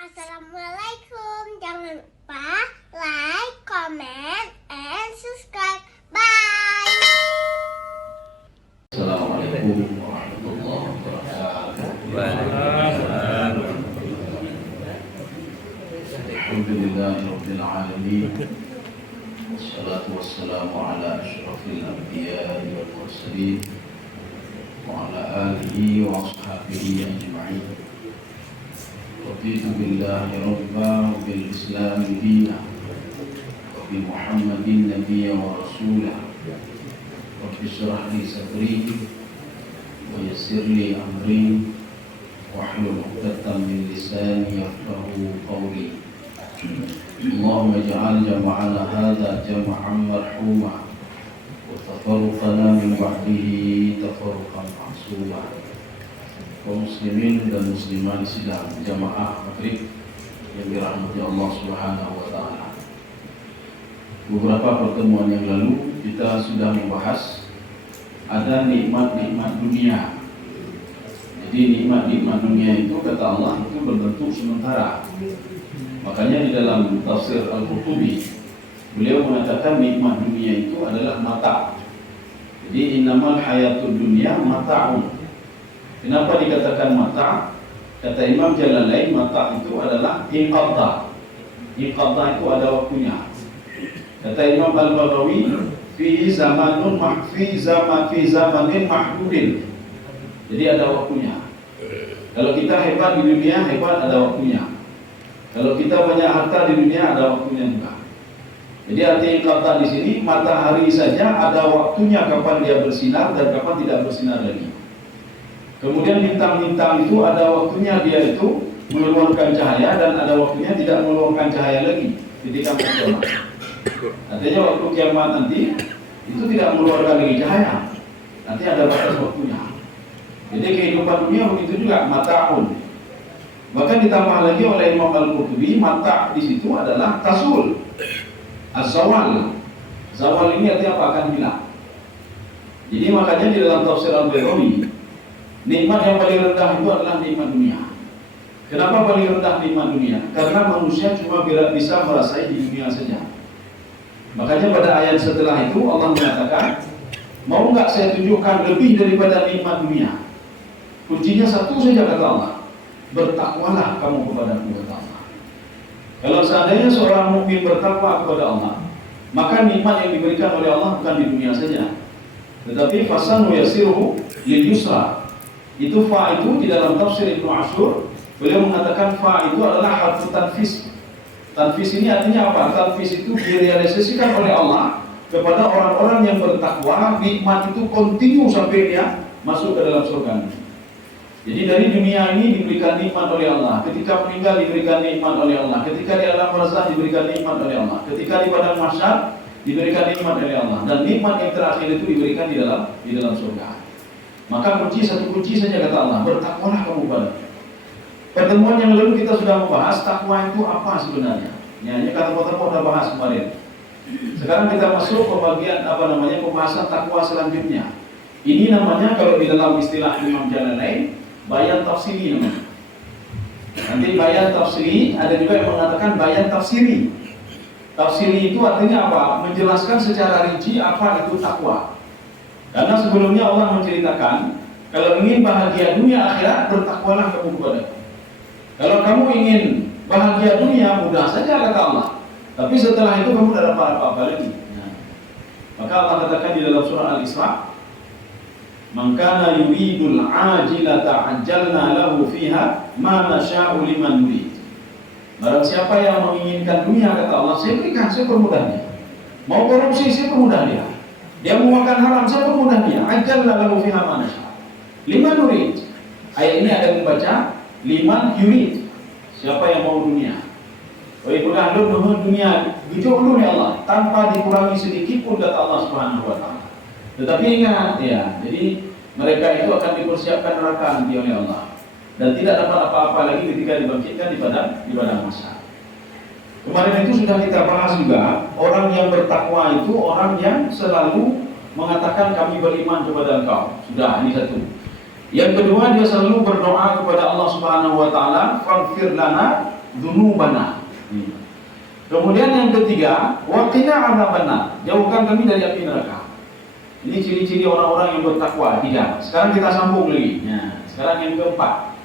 Assalamualaikum. Jangan lupa like, comment, and subscribe. Bye. Assalamualaikum warahmatullahi wabarakatuh. Alhamdulillahirabbil alamin. Wassalatu wassalamu ala asyrafil anbiya'i wal mursalin wa ala alihi wa ashabihi ajma'in. Raditu billahi rabba wa bil islami dina wa bi Muhammadin nabiyya wa rasulah. Rabbi shrah li sadri wa yassir li amri wahlul 'uqdatam min lisani yafqahu qawli. Allahumma ij'al jam'ana hadza jam'an marhuma wa tafarruqana min ba'dihi tafarruqan ma'suma. Kaum muslimin dan muslimat sidang jamaah maghrib yang dirahmati Allah Subhanahu wa taala. Beberapa pertemuan yang lalu kita sudah membahas ada nikmat-nikmat dunia. Jadi nikmat-nikmat dunia itu kata Allah itu berbentuk sementara. Makanya di dalam tafsir Al-Qurtubi beliau mengatakan nikmat dunia itu adalah mata. Jadi innamal hayatud dunya mata'un. Kenapa dikatakan mata? Kata Imam Jalalain, mata itu adalah inqadha. Inqadha itu ada waktunya. Kata Imam Al-Baghawi, fi zamanin mahdudin. Jadi ada waktunya. Kalau kita hebat di dunia, hebat ada waktunya. Kalau kita banyak harta di dunia, ada waktunya juga. Jadi arti inqadha di sini, matahari saja ada waktunya kapan dia bersinar dan kapan tidak bersinar lagi. Kemudian bintang-bintang itu ada waktunya dia itu mengeluarkan cahaya dan ada waktunya tidak mengeluarkan cahaya lagi ketika kiamat. Artinya waktu kiamat nanti itu tidak mengeluarkan lagi cahaya. Nanti ada batas waktunya. Jadi kehidupan dunia begitu juga mata'un. Bahkan ditambah lagi oleh Imam Al-Qurtubi, mata di situ adalah tasul, az-zawal. Zawal ini artinya apa? Akan hilang. Jadi makanya di dalam tafsir Al-Baghawi, nikmat yang paling rendah itu adalah nikmat dunia. Kenapa paling rendah nikmat dunia? Karena manusia cuma bisa merasai di dunia saja. Makanya pada ayat setelah itu Allah mengatakan, mau nggak saya tunjukkan lebih daripada nikmat dunia? Kuncinya satu saja kata Allah, bertakwalah kamu kepada Aku, kata Allah. Kalau seandainya seorang mukmin bertakwa kepada Allah, maka nikmat yang diberikan oleh Allah bukan di dunia saja, tetapi fasanu yasiruhu lil yusra. Itu fa itu di dalam tafsir Ibnu Ashur beliau mengatakan fa itu adalah harfu tanfis. Tanfis ini artinya apa? Tanfis itu direalisasikan oleh Allah kepada orang-orang yang bertakwa, nikmat itu kontinu sampai dia masuk ke dalam surga. Jadi dari dunia ini diberikan nikmat oleh Allah, ketika meninggal diberikan nikmat oleh Allah, ketika di alam barzakh diberikan nikmat oleh Allah, ketika di padang mahsyar diberikan nikmat oleh Allah, dan nikmat yang terakhir itu diberikan di dalam surga. Maka satu kunci saja kata Allah, bertakwalah kamu pada. Pertemuan yang lalu kita sudah membahas takwa itu apa sebenarnya. Ya, ini kata-kata sudah bahas kemarin. Sekarang kita masuk ke bagian pembahasan takwa selanjutnya. Ini namanya kalau di dalam istilah Imam Jalalain, bayan tafsiri namanya. Nanti bayan tafsiri, ada juga yang mengatakan bayan tafsiri. Tafsiri itu artinya apa? Menjelaskan secara rinci apa itu takwa. Karena sebelumnya Allah menceritakan, kalau ingin bahagia dunia akhirat, bertakwalah kamu kepadaku. Kalau kamu ingin bahagia dunia, mudah saja kata Allah. Tapi setelah itu kamu tidak dapat apa-apa lagi. Maka Allah katakan di dalam surah Al-Isra, "Man kana yuridul ajilata ajjalna lahu fiha ma nasya'u liman nurid." Barang siapa yang menginginkan dunia kata Allah, saya berikan, saya permudah dia. Mau korupsi, saya permudah dia. Dia mau makan haram, saya permudah dia. Ajjalna lahu fiha ma nasya'u liman nurid. Ayat ini ada membaca liman yurid. Siapa yang mau dunia? Wa ibulah dunia bijulun ya Allah, tanpa dikurangi sedikit pun kata Allah Subhanahu wa taala. Tetapi ingat ya, jadi mereka itu akan dipersiapkan neraka nanti oleh Allah dan tidak dapat apa-apa lagi ketika dibangkitkan di padang mahsyar. Kemarin itu sudah kita bahas juga, orang yang bertakwa itu orang yang selalu mengatakan kami beriman kepada Engkau. Sudah, ini satu. Yang kedua, dia selalu berdoa kepada Allah Subhanahu wa taala, "Faghfir lana dzunubana. Kemudian yang ketiga, wa qina adzabannar, jauhkan kami dari api neraka. Ini ciri-ciri orang-orang yang bertakwa. 3. Sekarang kita sambung lagi. Nah, sekarang yang keempat.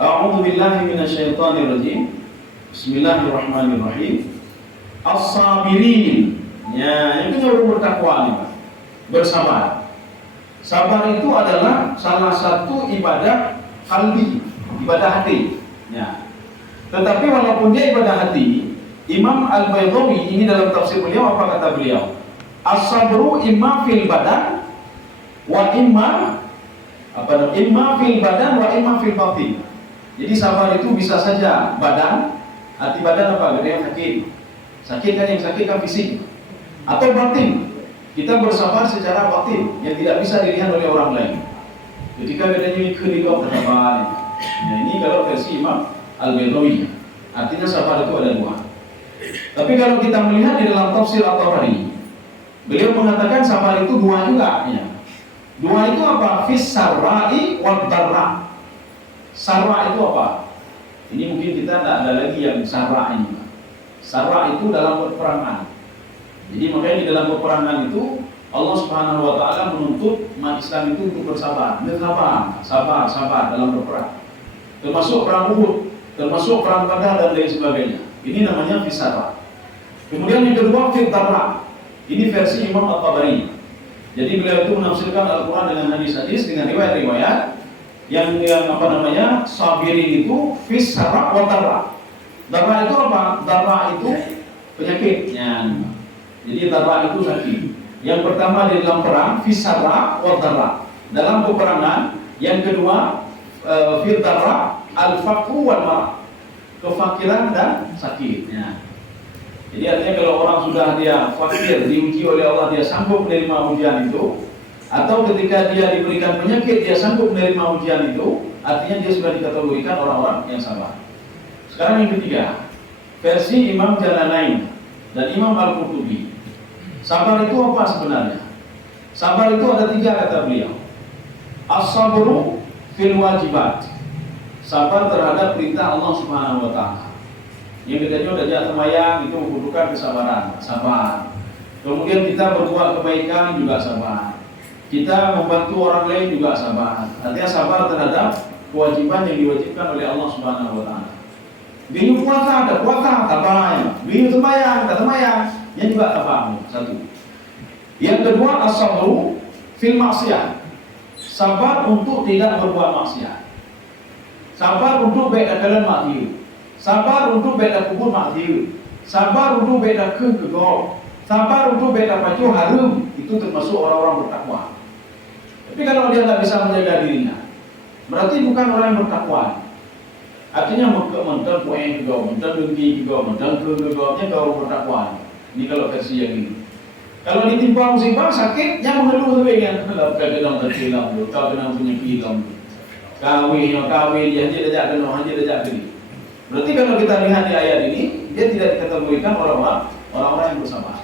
A'udzu billahi minasyaitonir rajim. Bismillahirrahmanirrahim. As-sabirin. Ya, itu orang bertakwa nih, Pak. Bersabar. Sabar itu adalah salah satu ibadah qalbi, ibadah hati. Ya. Tetapi walaupun dia ibadah hati, Imam Al-Baydawi ini dalam tafsir beliau apa kata beliau? As-sabru imma fil badan wa imma fil badan wa imma fil batin. Jadi sabar itu bisa saja badan, arti badan apa? Ada yang sakit. Sakit kan, yang sakit kan fisik. Atau batin. Kita bersabar secara batin yang tidak bisa dilihat oleh orang lain. Ketika bedanya ikut di bawah kesabaran. Nah, ini kalau versi Imam Al-Baydawi. Artinya sabar itu ada 2. Tapi kalau kita melihat di dalam tafsir At-Tabari, beliau mengatakan sabar itu 2 juga. Ya. 2 itu apa? Fis sarra'i wad darra. Sarra itu apa? Ini mungkin kita tidak ada lagi yang sarra ini. Sarra itu dalam peperangan. Jadi makanya di dalam peperangan itu Allah Subhanahu wa taala menuntut umat Islam itu untuk bersabar. Sabar dalam berperang. Termasuk perang Uhud, termasuk perang Badar dan lain sebagainya. Ini namanya fisara. Kemudian yang kedua fitarra. Ini versi Imam At-Tabari. Jadi beliau itu menafsirkan Al-Quran dengan hadis-hadis, dengan riwayat-riwayat yang sabirin itu fisara wa darra. Darra itu apa? Darra itu penyakitnya. Jadi darra itu sakit. Yang pertama di dalam perang fisara wa darra. Dalam peperangan. Yang kedua fitarra al-faqru wal marad. Kefakiran dan sakit. Ya. Jadi artinya kalau orang sudah dia fakir, diuji oleh Allah, dia sanggup menerima ujian itu, atau ketika dia diberikan penyakit, dia sanggup menerima ujian itu, artinya dia sudah dikategorikan orang-orang yang sabar. Sekarang yang ketiga, versi Imam Jalalain dan Imam Al-Qurtubi. Sabar itu apa sebenarnya? Sabar itu ada 3 kata beliau. As-sabru fil wajibat. Sabar terhadap perintah Allah Subhanahu wa taala. Yang bedanya udah jatuh semayang itu membutuhkan kesabaran, sabar. Kemudian kita berbuat kebaikan juga sabar. Kita membantu orang lain juga sabar. Artinya sabar terhadap kewajiban yang diwajibkan oleh Allah Subhanahu wa taala. Bini puasa ada puasa, sabarnya. Bini semayang, ada semayang, yang juga sabar. 1. Yang kedua as-sabru fil maksiyah. Sabar untuk tidak berbuat maksiat. Sabar untuk beda jalan maksiat. Sabar untuk beda kubur maksiat. Sabar untuk beda kegegor. Sabar untuk beda baju harum. Itu termasuk orang-orang bertakwa. Tapi kalau dia tidak bisa menjaga dirinya, berarti bukan orang yang bertakwa. Artinya mental poin juga, mental dengki juga, mental kegegornya kalau bertakwa. Ini kalau versi yang ini. Kalau ditimpa musibah sakit, yang mengeluh tu kan. Kalau kena terkilang, kau kena punya kilang. Kawin dia dah kena, dia dah jadi. Berarti kalau kita lihat di ayat ini, dia tidak dikategorikan orang-orang yang bersabar.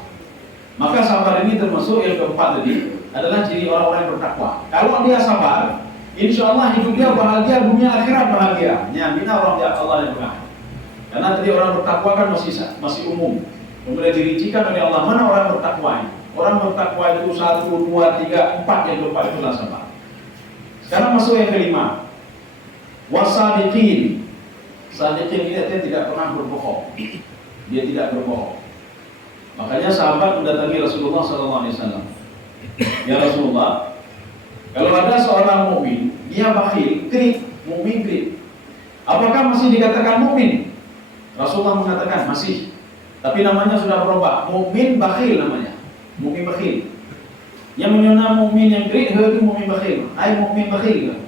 Maka sabar ini termasuk yang keempat tadi adalah ciri orang-orang yang bertakwa. Kalau dia sabar, insya Allah hidup dia bahagia, dunia akhirat bahagia. Ya, bina orang dia Allah yang berkah. Karena tadi orang bertakwa kan masih umum. Kemudian dirincikan oleh Allah mana orang bertakwa ini. Orang bertakwa itu 1, 2, 3, 4, yang keempat itulah sabar. Sekarang masuk yang kelima. Wasadiqin. Sadiqin ini dia tidak pernah berbohong. Dia tidak berbohong. Makanya sahabat mendatangi Rasulullah SAW. Ya Rasulullah, kalau ada seorang mukmin, dia bakhil, krik, mukmin krik. Apakah masih dikatakan mukmin? Rasulullah mengatakan masih. Tapi namanya sudah berubah. Mukmin bakhil namanya. Mukmin bakhil. Yang menyona mukmin yang krik itu mukmin bakhil. Ai mukmin bakhil.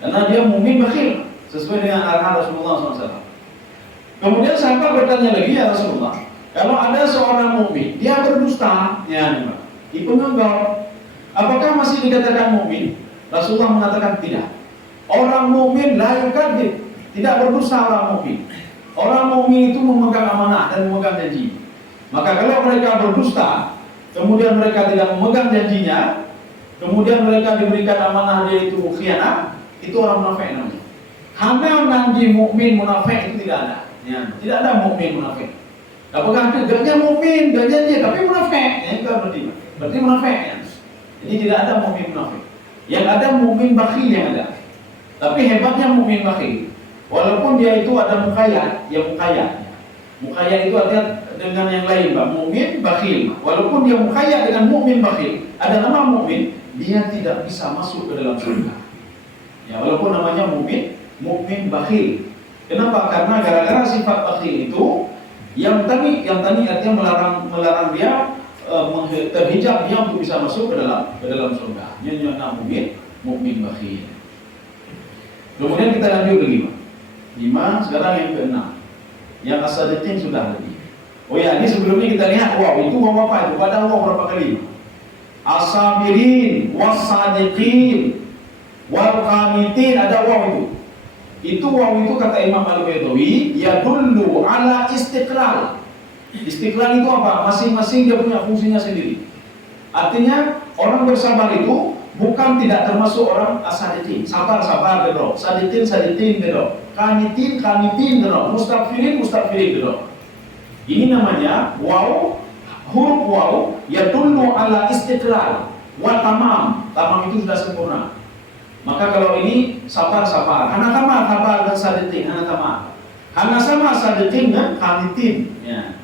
Karena dia mukmin bakhil sesuai dengan arahan Rasulullah SAW. Kemudian sahabat bertanya lagi, ya Rasulullah, kalau ada seorang mukmin dia berdusta, ya nih, dipengenggor, apakah masih dikatakan mukmin? Rasulullah mengatakan tidak. Orang mukmin la yukadzib, tidak berdusta orang mukmin. Orang mukmin itu memegang amanah dan memegang janji. Maka kalau mereka berdusta, kemudian mereka tidak memegang janjinya, kemudian mereka diberikan amanah dia itu khianat, itu orang munafik namanya. Hana nanti mukmin munafik itu tidak ada. Ya, tidak ada mukmin munafik. Apakah ada gajah mukmin, gajah dia tapi munafik? Ya, itu berarti munafik ya. Jadi tidak ada mukmin munafik. Yang ada mukmin bakhil yang ada. Tapi hebatnya mukmin bakhil, walaupun dia itu ada mukayat, ya mukayat. Mukayat itu artinya dengan yang lain, Pak. Mukmin bakhil. Walaupun dia mukayat dengan mukmin bakhil, ada nama mukmin, dia tidak bisa masuk ke dalam surga. Ya, walaupun namanya mukmin bakhil. Kenapa? Karena gara-gara sifat bakhil itu yang tadi artinya melarang dia terhijab dia untuk bisa masuk ke dalam surga. Ini nama mukmin bakhil. Kemudian kita lanjut lagi, Pak. 5, sekarang yang ke-6. Yang as-sadiqin sudah tadi. Oh ya, ini sebelumnya kita lihat wow, itu wow apa itu? Pada wow berapa kali? As-sabirin, was-sadiqin, wal-qanitin, ada wow itu. Itu wow itu kata Imam Al-Baydawi, yadullu ala istiqlal. Istiqlal itu apa? Masing-masing dia punya fungsinya sendiri. Artinya orang bersabar itu bukan tidak termasuk orang as-sadiqin. Sabar gedok, sadiqin gedok, qanitin gedok, mustaghfirin gedok. Ini namanya wow, huruf wow yadullu ala istiqlal wa tamam. Tamam itu sudah sempurna. Maka kalau ini sabar, hana tamam dan sadiqin, hana tamam. Hana sama sadiqin dan qanitin. Ya.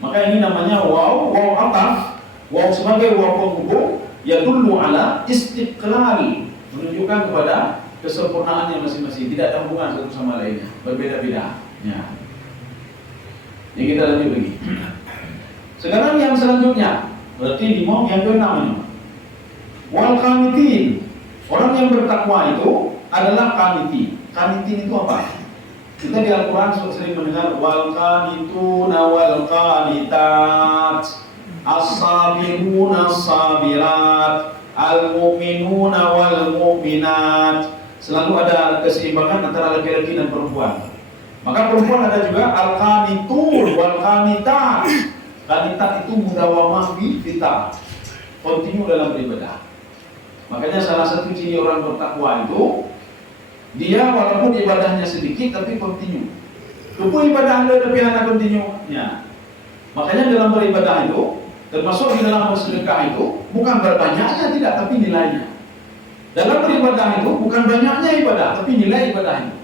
Maka ini namanya wow ataf, wow sebagai wow penghubung yadullu ala istiqlal, menunjukkan kepada kesempurnaannya masing-masing, tidak ada hubungan satu sama lainnya, berbeda-beda. Ya. Ini kita lanjut lagi. Sekarang yang selanjutnya, berarti di yang ke-6 ini. Wal qanitin. Orang yang bertakwa itu adalah qanitin. Qanitin itu apa? Kita di Al-Quran sering mendengar wal qanituna wal qanitat, as-sabiruna as-sabirat, al-mu'minuna wal mu'minat. Selalu ada keseimbangan antara laki-laki dan perempuan. Maka perempuan ada juga al-qanitun wal qanitat. Qanitat itu mudawamah fi fita, kontinu dalam beribadah. Makanya salah satu ciri orang bertakwa itu dia walaupun ibadahnya sedikit tapi kontinu. Tupu ibadah Anda tapi anak kontinu. Ya. Makanya dalam beribadah itu, termasuk di dalam bersedekah itu, bukan berbanyaknya tidak, tapi nilainya. Dalam beribadah itu bukan banyaknya ibadah, tapi nilai ibadah itu.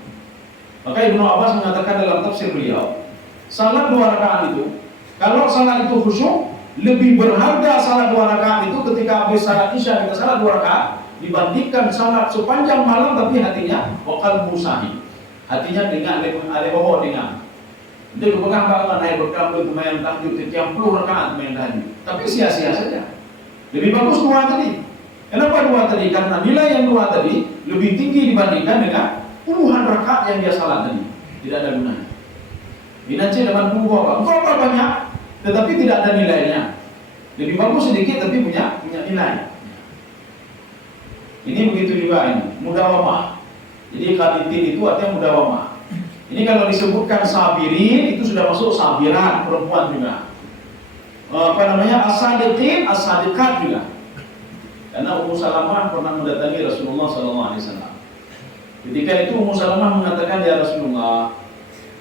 Maka Ibnu Abbas mengatakan dalam tafsir beliau, salat 2 rakaat itu, kalau salat itu khusyuk, lebih berharga salat 2 rakaat itu ketika habis salat Isya kita salat 2 rakaat dibandingkan salat sepanjang malam tapi hatinya wakal musahi. Hatinya dengan lebawa dengan. Itu bukan bangun naik berkabut lumayan tahajud sekian puluh rakaat lumayan tahajud. Tapi sia-sia saja. Lebih bagus 2 tadi. Kenapa 2 tadi? Karena nilai yang 2 tadi lebih tinggi dibandingkan dengan puluhan rakaat yang dia salat tadi. Tidak ada gunanya. Binanci dengan puluh apa banyak, tetapi tidak ada nilainya. Lebih bagus sedikit tapi punya nilai. Ini begitu juga ini, mudawamah. Jadi qanitin itu artinya mudawamah. Ini kalau disebutkan sabirin itu sudah masuk sabiran, perempuan juga. As-sadiqin, as-sadiqat juga. Karena Ummu Salamah pernah mendatangi Rasulullah SAW. Ketika itu Ummu Salamah mengatakan, ya Rasulullah,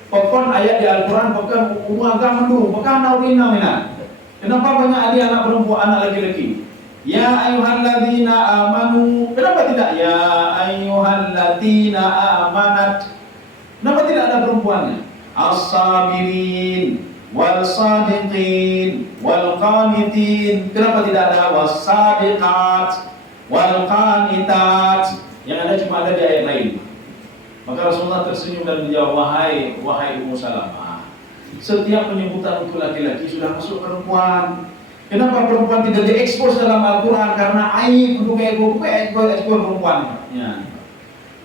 pokon ayat di Al-Quran, pokon agama dulu, pokon naurina minat. Kenapa banyak anak perempuan, anak laki-laki? Ya ayyuhalladzina amanu. Kenapa tidak ya ayyuhalladzina amanat? Kenapa tidak ada perempuannya? As-sabirin wal sadiqin wal qanitin. Kenapa tidak ada was-sadiqat wal qanitat? Yang ada cuma ada di ayat lain. Maka Rasulullah tersenyum dan menjawab, wahai Ummu Salamah, setiap penyebutan untuk laki-laki sudah masuk perempuan. Kenapa perempuan tidak diekspos dalam Al-Quran? Karena aib untuk ekspos perempuan. Ya.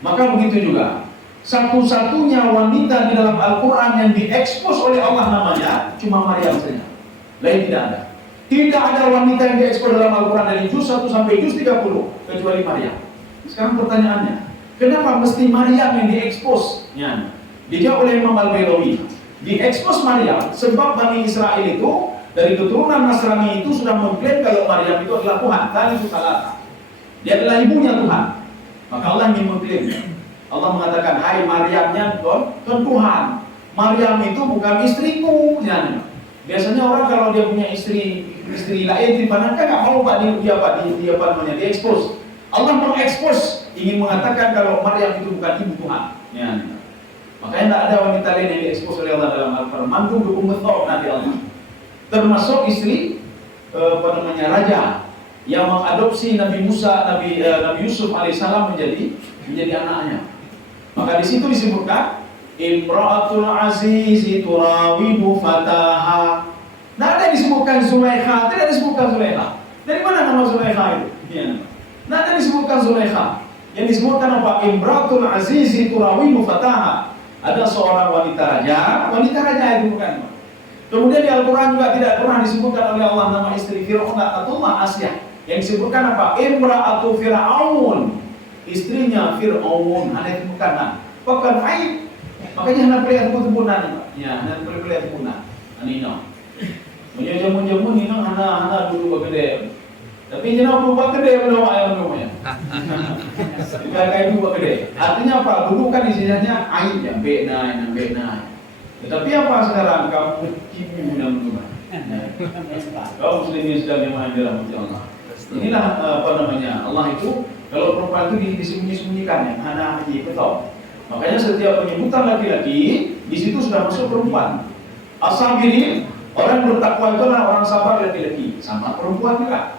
Maka begitu juga. Satu-satunya wanita di dalam Al-Quran yang diekspos oleh Allah namanya cuma Maryam saja. Lain tidak ada. Tidak ada wanita yang diekspos dalam Al-Quran dari juz 1 sampai juz 30 kecuali Maryam. Sekarang pertanyaannya, kenapa mesti Maryam yang diekspos? Ya. Dijawab oleh Imam Al-Baydawi. Diekspos Maryam sebab Bani Israel itu dari keturunan Nasrani itu sudah mengklaim kalau Maryam itu adalah Tuhan. Tadi itu salah. Dia adalah ibunya Tuhan. Maka Allah ingin mengklaim. Allah mengatakan, hai Maryamnya Tuhan. Maryam itu bukan istriku. Ya. Biasanya orang kalau dia punya istri lain di mana kan nggak mau pak dia expose. Allah mengekspos, ingin mengatakan kalau Maryam itu bukan ibu Tuhan. Ya. Makanya tidak ada wanita lain yang diekspos oleh Allah dalam Al-Quran. Mantu berummah Nabi Allah. Termasuk istri raja yang mengadopsi Nabi Yusuf alaihissalam menjadi anaknya. Maka di situ disebutkan Imra'atul Azizi turawidu fataha. Nah, ada disebutkan Zulaikha, tidak disebutkan Zulaikha. Dari mana nama Zulaikha itu? Ya. Nah, ada disebutkan Zulaikha. Yang disebutkan apa? Imra'atul Azizi turawidu fataha. Ada seorang wanita raja itu bukan. Kemudian di Al-Quran juga tidak pernah disebutkan oleh Allah nama istri Fir'aun atau Asyah. Yang disebutkan apa? Imra'atu Fir'aun. Istrinya Fir'aun. Hanya disebutkan. Bahkan aib. Makanya hendak pelihara tebun-tebunan, Pak. Ya, hendak pelihara tebunan. Anino. Menjamu nino hana dulu bagede. Tapi jenah berubah gede belum ayam namanya. Kayak itu gede. Artinya apa? Dulu kan istilahnya aib ya, benai. Tetapi apa sekarang kamu kibu dan rumah. Kaum muslimin sekalian yang dirahmati Allah. Inilah Allah itu kalau perempuan itu disembunyi-sembunyikan ya, hana haji betul. Makanya setiap penyebutan laki-laki di situ sudah masuk perempuan. As-sabirin, orang yang bertakwa itu adalah orang sabar laki-laki, sama perempuan juga.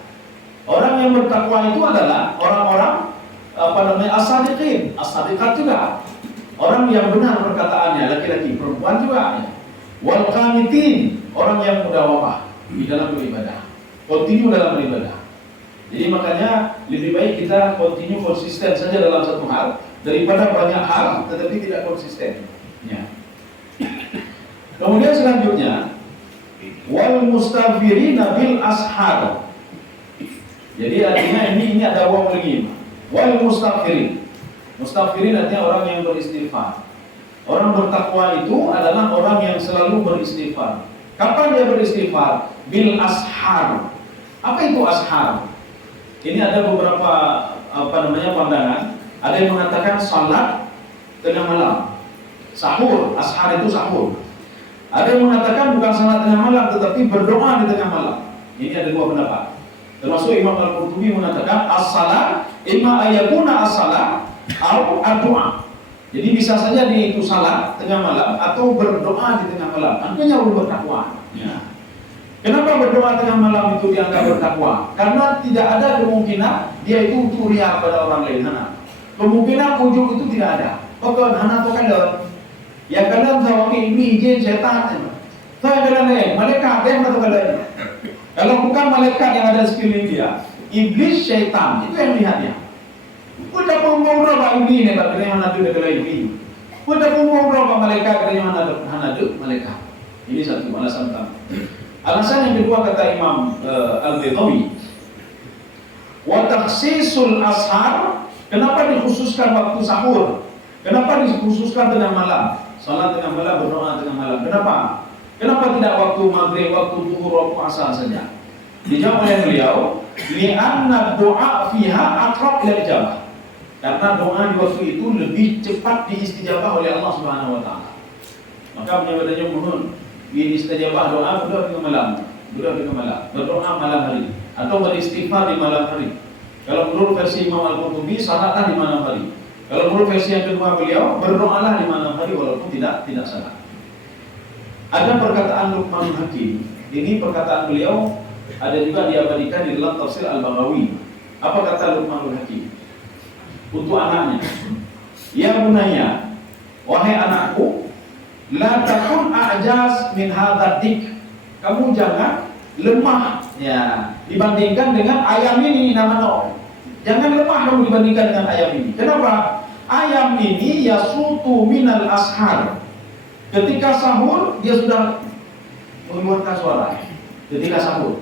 Orang yang bertakwa itu adalah orang-orang as-sadiqin, as-sadiqat juga. Orang yang benar perkataannya, laki-laki, perempuan juga. Wal qanitin, orang yang mudawamah di dalam beribadah, kontinu dalam beribadah. Jadi makanya lebih baik kita konsisten saja dalam satu hal daripada banyak hal tetapi tidak konsisten. Ya. Kemudian selanjutnya wal mustaghfirina bil ashar. Jadi artinya ini ada waw lagi. Wal mustaghfirin. Mustaghfirin artinya orang yang beristighfar. Orang bertakwa itu adalah orang yang selalu beristighfar. Kapan dia beristighfar? Bil ashar. Apa itu ashar? Ini ada beberapa pandangan. Ada yang mengatakan salat tengah malam, sahur, ashar itu sahur. Ada yang mengatakan bukan salat tengah malam, tetapi berdoa di tengah malam. Ini ada dua pendapat. Termasuk Imam Al-Qurtubi mengatakan as-salat imma ayakuna as-salat atau ad-doa. Jadi bisa saja dia itu salat tengah malam atau berdoa di tengah malam. Artinya orang bertakwa. Ya. Kenapa berdoa tengah malam itu dianggap bertakwa? Karena tidak ada kemungkinan dia itu untuk riya pada orang lain. Kemungkinan ujung itu tidak ada. Pokoknya hana to kalau yang kalian tahu ini jin setan. Saya kalian malaikat yang atau kalian. Kalau bukan malaikat yang ada di sekeliling dia, iblis setan itu yang lihat dia. Udah ngomong berapa iblis ni tak kena hana tu dekat iblis. Udah ngomong berapa malaikat kena hana tu malaikat. Ini satu alasan pertama. Alasan yang kedua kata Imam Al-Baydawi, wa takhsisul ashar. Kenapa dikhususkan waktu sahur? Kenapa dikhususkan tengah malam? Salat tengah malam, berdoa tengah malam. Kenapa? Kenapa tidak waktu maghrib, waktu zuhur, waktu asar saja? Dijawab oleh beliau, li'anna doa fiha aqrab ila ijabah. Karena doa di waktu itu lebih cepat diistijabah oleh Allah Subhanahu wa taala. Maka menyebutnya mohon diistijabah doa tengah malam, berdoa malam hari atau beristighfar di malam hari. Kalau menurut versi Imam Al-Qurtubi, salatlah di malam hari. Kalau menurut versi yang kedua beliau, berdoalah di malam hari walaupun tidak salat. Ada perkataan Luqmanul Hakim. Ini perkataan beliau ada juga diabadikan di dalam tafsir Al-Baghawi. Apa kata Luqmanul Hakim? Untuk anaknya, ya bunayya, wahai anakku, la takun a'jaz min hadzal dik. Kamu jangan lemah ya dibandingkan dengan ayam ini namanya. Jangan lemah kamu dibandingkan dengan ayam ini. Kenapa? Ayam ini yasutu minal ashar. Ketika sahur dia sudah mengeluarkan suara. Ketika sahur.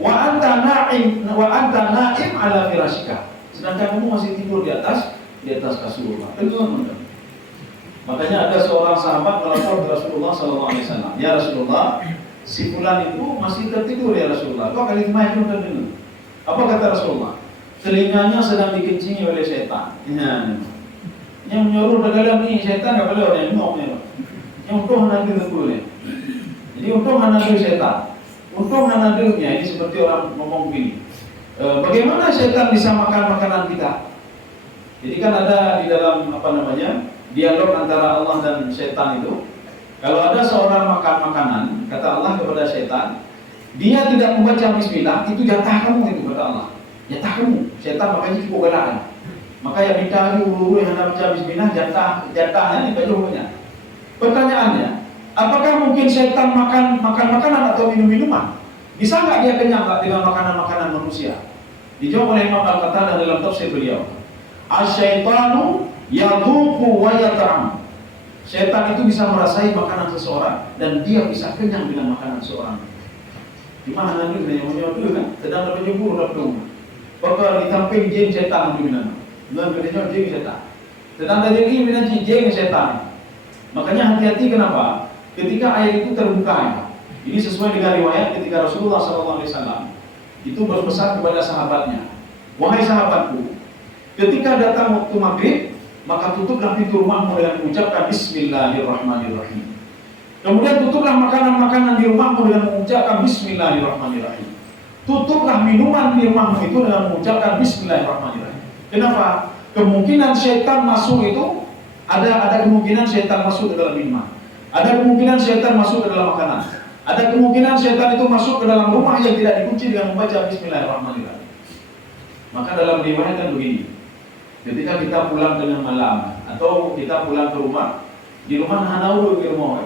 Wa anta na'im ala firashika. Sedangkan kamu masih tidur di atas kasur. Teman-teman. Makanya ada seorang sahabat melapor ke Rasulullah SAW. Ya Rasulullah, si fulan itu masih tertidur ya Rasulullah. Kok kali main itu terdengar? Apa kata Rasulullah? Telinganya sedang dikencingi oleh setan. Ya. Yang menyuruh dalam ni syaitan tak boleh orang ngoknya. Yang untung nanti boleh. Jadi untung nanti syaitan. Untung nantinya ini seperti orang ngomong begini. Bagaimana syaitan bisa makan makanan kita? Jadi kan ada di dalam dialog antara Allah dan syaitan itu. Kalau ada seorang makan makanan, kata Allah kepada syaitan, dia tidak membaca bismillah, itu jatah kamu itu kata Allah. Jatah kamu. Syaitan makanya cukup galak. Maka yang minta uru yang hendak baca bismillah jatahnya ini bajunya. Pertanyaannya, apakah mungkin syaitan makan makanan atau minum minuman? Bisa nggak dia kenyang dengan makanan manusia? Dijawab oleh Imam Al-Qatadah dalam tafsir beliau. Asyaitanu yadhuqu wa yat'am. Syaitan itu bisa merasai makanan seseorang dan dia bisa kenyang dengan makanan seseorang. Cuma hanya itu yang menyebut kan, sedang ada penyebur dalam rumah. Bakal ditampil jin syaitan di mana? Bukan kerja jin syaitan. Sedang ada jin dengan jin syaitan. Makanya hati-hati kenapa? Ketika air itu terbuka. Ini sesuai dengan riwayat ketika Rasulullah SAW itu berpesan kepada sahabatnya, wahai sahabatku, ketika datang waktu maghrib, maka tutuplah pintu rumahmu dengan mengucapkan Bismillahirrahmanirrahim. Kemudian tutuplah makanan-makanan di rumahmu dengan mengucapkan Bismillahirrahmanirrahim. Tutuplah minuman di rumahmu itu dengan mengucapkan Bismillahirrahmanirrahim. Kenapa? Kemungkinan syaitan masuk itu ada kemungkinan syaitan masuk ke dalam minuman. Ada kemungkinan syaitan masuk ke dalam makanan. Ada kemungkinan syaitan itu masuk ke dalam rumah yang tidak dikunci dengan membaca Bismillahirrahmanirrahim. Maka dalam riwayat kan begini. Ketika kita pulang tengah malam atau kita pulang ke rumah, di rumah hanauru di rumah,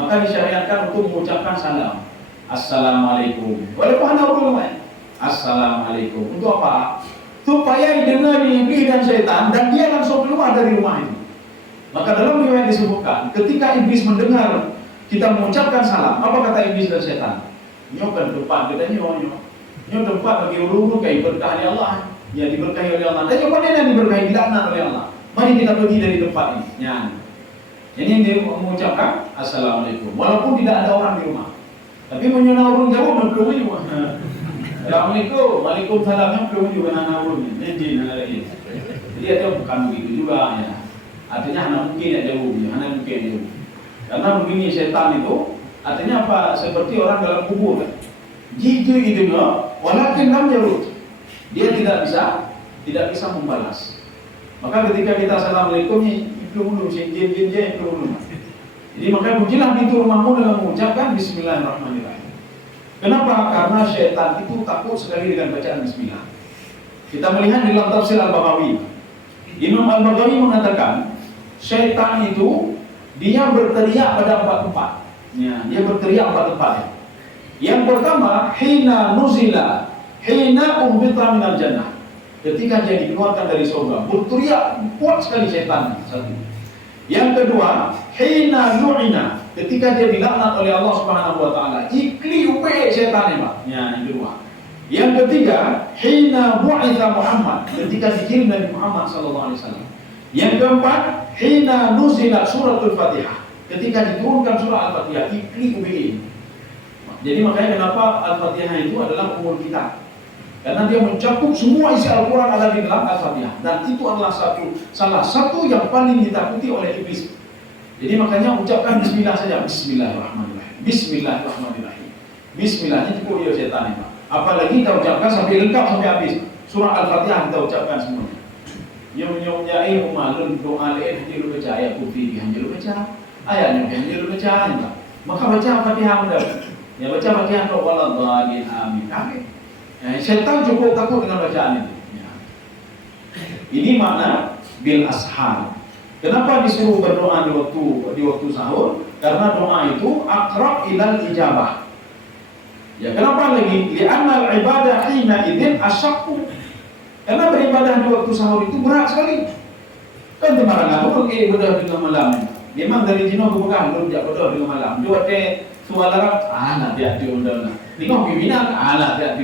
maka disyariatkan untuk mengucapkan salam. Assalamualaikum. Walaupun hanauru rumah. Assalamualaikum. Untuk apa? Supaya didengar iblis dan syaitan dan dia langsung keluar dari rumah itu. Maka dalam riwayat disebutkan, ketika iblis mendengar kita mengucapkan salam, apa kata iblis dan syaitan? Nyokan tempat kita nyok tempat bagi ulu-ulu kayak berkah oleh Allah. Ya diberkahi oleh Allah. Dan yang mana diberkahi dilaknat oleh Allah. Mari kita pergi dari tempat ini. Ya. Ini yang dia mengucapkan Assalamualaikum. Walaupun tidak ada orang di rumah. Tapi menyuruh orang jauh belum juga. Assalamualaikum. Waalaikumsalam yang belum juga nanawurnya. Ini lagi. Jadi itu bukan begitu juga ya. Artinya hanya mungkin ya jauh, hanya mungkin jauh. Karena begini setan itu artinya apa? Seperti orang dalam kubur kan. Jitu idenya, walakin lam yarud. Dia tidak bisa membalas. Maka ketika kita assalamualaikum itu dulu jin itu dulu. Jadi maka pujilah pintu rumahmu dengan mengucapkan Bismillahirrahmanirrahim. Kenapa? Karena setan itu takut sekali dengan bacaan Bismillah. Kita melihat di dalam tafsir Al-Baghawi. Imam Al-Baghawi mengatakan setan itu dia berteriak pada 4 tempat. Ya, dia berteriak 4 tempat. Ya. Yang pertama, hina nuzila, hina umbita minal jannah. Ketika dia dikeluarkan dari surga, berteriak kuat sekali setan. Satu. Yang kedua, hina lu'ina, ketika dia dilaknat oleh Allah Subhanahu wa taala. Ikli upe setan Pak. Ya, yang kedua. Yang ketiga, hina bu'itha Muhammad, ketika dikirim Nabi Muhammad sallallahu alaihi wasallam. Yang keempat, hina nuzila suratul Fatihah, ketika diturunkan surah Al-Fatihah. Ikli upe. Jadi makanya kenapa Al-Fatihah itu adalah umul kitab. Karena dia mencakup semua isi Al-Quran ada di dalam Al-Fatihah. Dan itu adalah salah satu yang paling ditakuti oleh iblis. Jadi makanya ucapkan Bismillah saja. Bismillahirrahmanirrahim. Bismillahirrahmanirrahim. Bismillahnya cukup dia setan Pak. Apalagi kita ucapkan sampai lengkap sampai habis. Surah Al-Fatihah kita ucapkan semuanya. Yang menyunyai umalun doa lain hanya lu baca ayat putih hanya lu baca ayatnya hanya lu baca Pak. Maka baca Al-Fatihah mudah. Ya baca Fatihah atau waladhdallin amin. Amin. Ya, setan cukup takut dengan bacaan itu. Ya. Ini makna bil ashar. Kenapa disuruh berdoa di waktu sahur? Karena doa itu aqrab ilal ijabah. Ya, kenapa lagi? Li'anna al-ibadah hina idzin asyaqqu. Karena beribadah di waktu sahur itu berat sekali. Kan dimarahkan orang ibadah di malam. Memang dari jino kebukaan belum jak berdoa di malam. Dua suara anak dia diundang. Ningok pimpinan anak dia.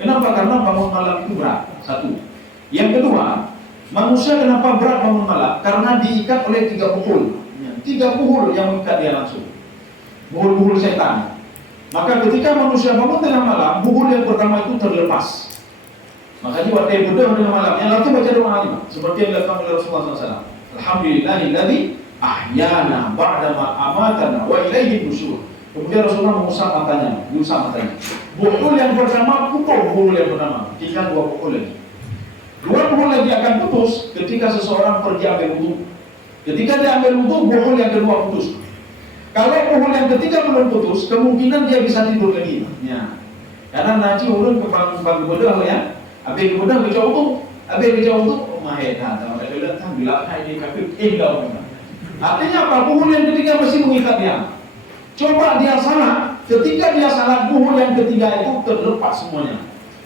Kenapa? Karena bangun malam itu berat. Satu. Yang kedua, manusia kenapa berat bangun malam? Karena diikat oleh 3 buhul. 3 buhul yang mengikat dia langsung. Buhul-buhul setan. Maka ketika manusia bangun tengah malam, buhul yang pertama itu terlepas. Makanya waktu yang berdoa dengan malamnya, lalu baca doa ini, seperti yang dilakukan oleh Rasulullah SAW. Alhamdulillahilladzi ahyana ba'dama amatana wa ilaihi nusyur. Kemudian Rasulullah mengusap matanya, Buhul yang pertama pukul buhul yang pertama, tinggal 2 buhul lagi. 2 buhul lagi akan putus ketika seseorang pergi ambil wudu. Ketika dia ambil wudu, buhul yang kedua putus. Kalau buhul yang ketiga belum putus, kemungkinan dia bisa tidur lagi. Ya. Karena nanti urun ke bang bedah ya. Habis bedah baca wudu, mahir dah. Kalau dia datang bila ini kafir indah. Artinya apa? Buhul yang ketiga mesti mengikat dia. Coba dia salah, ketika dia salah buhul yang ketiga itu terlepas semuanya.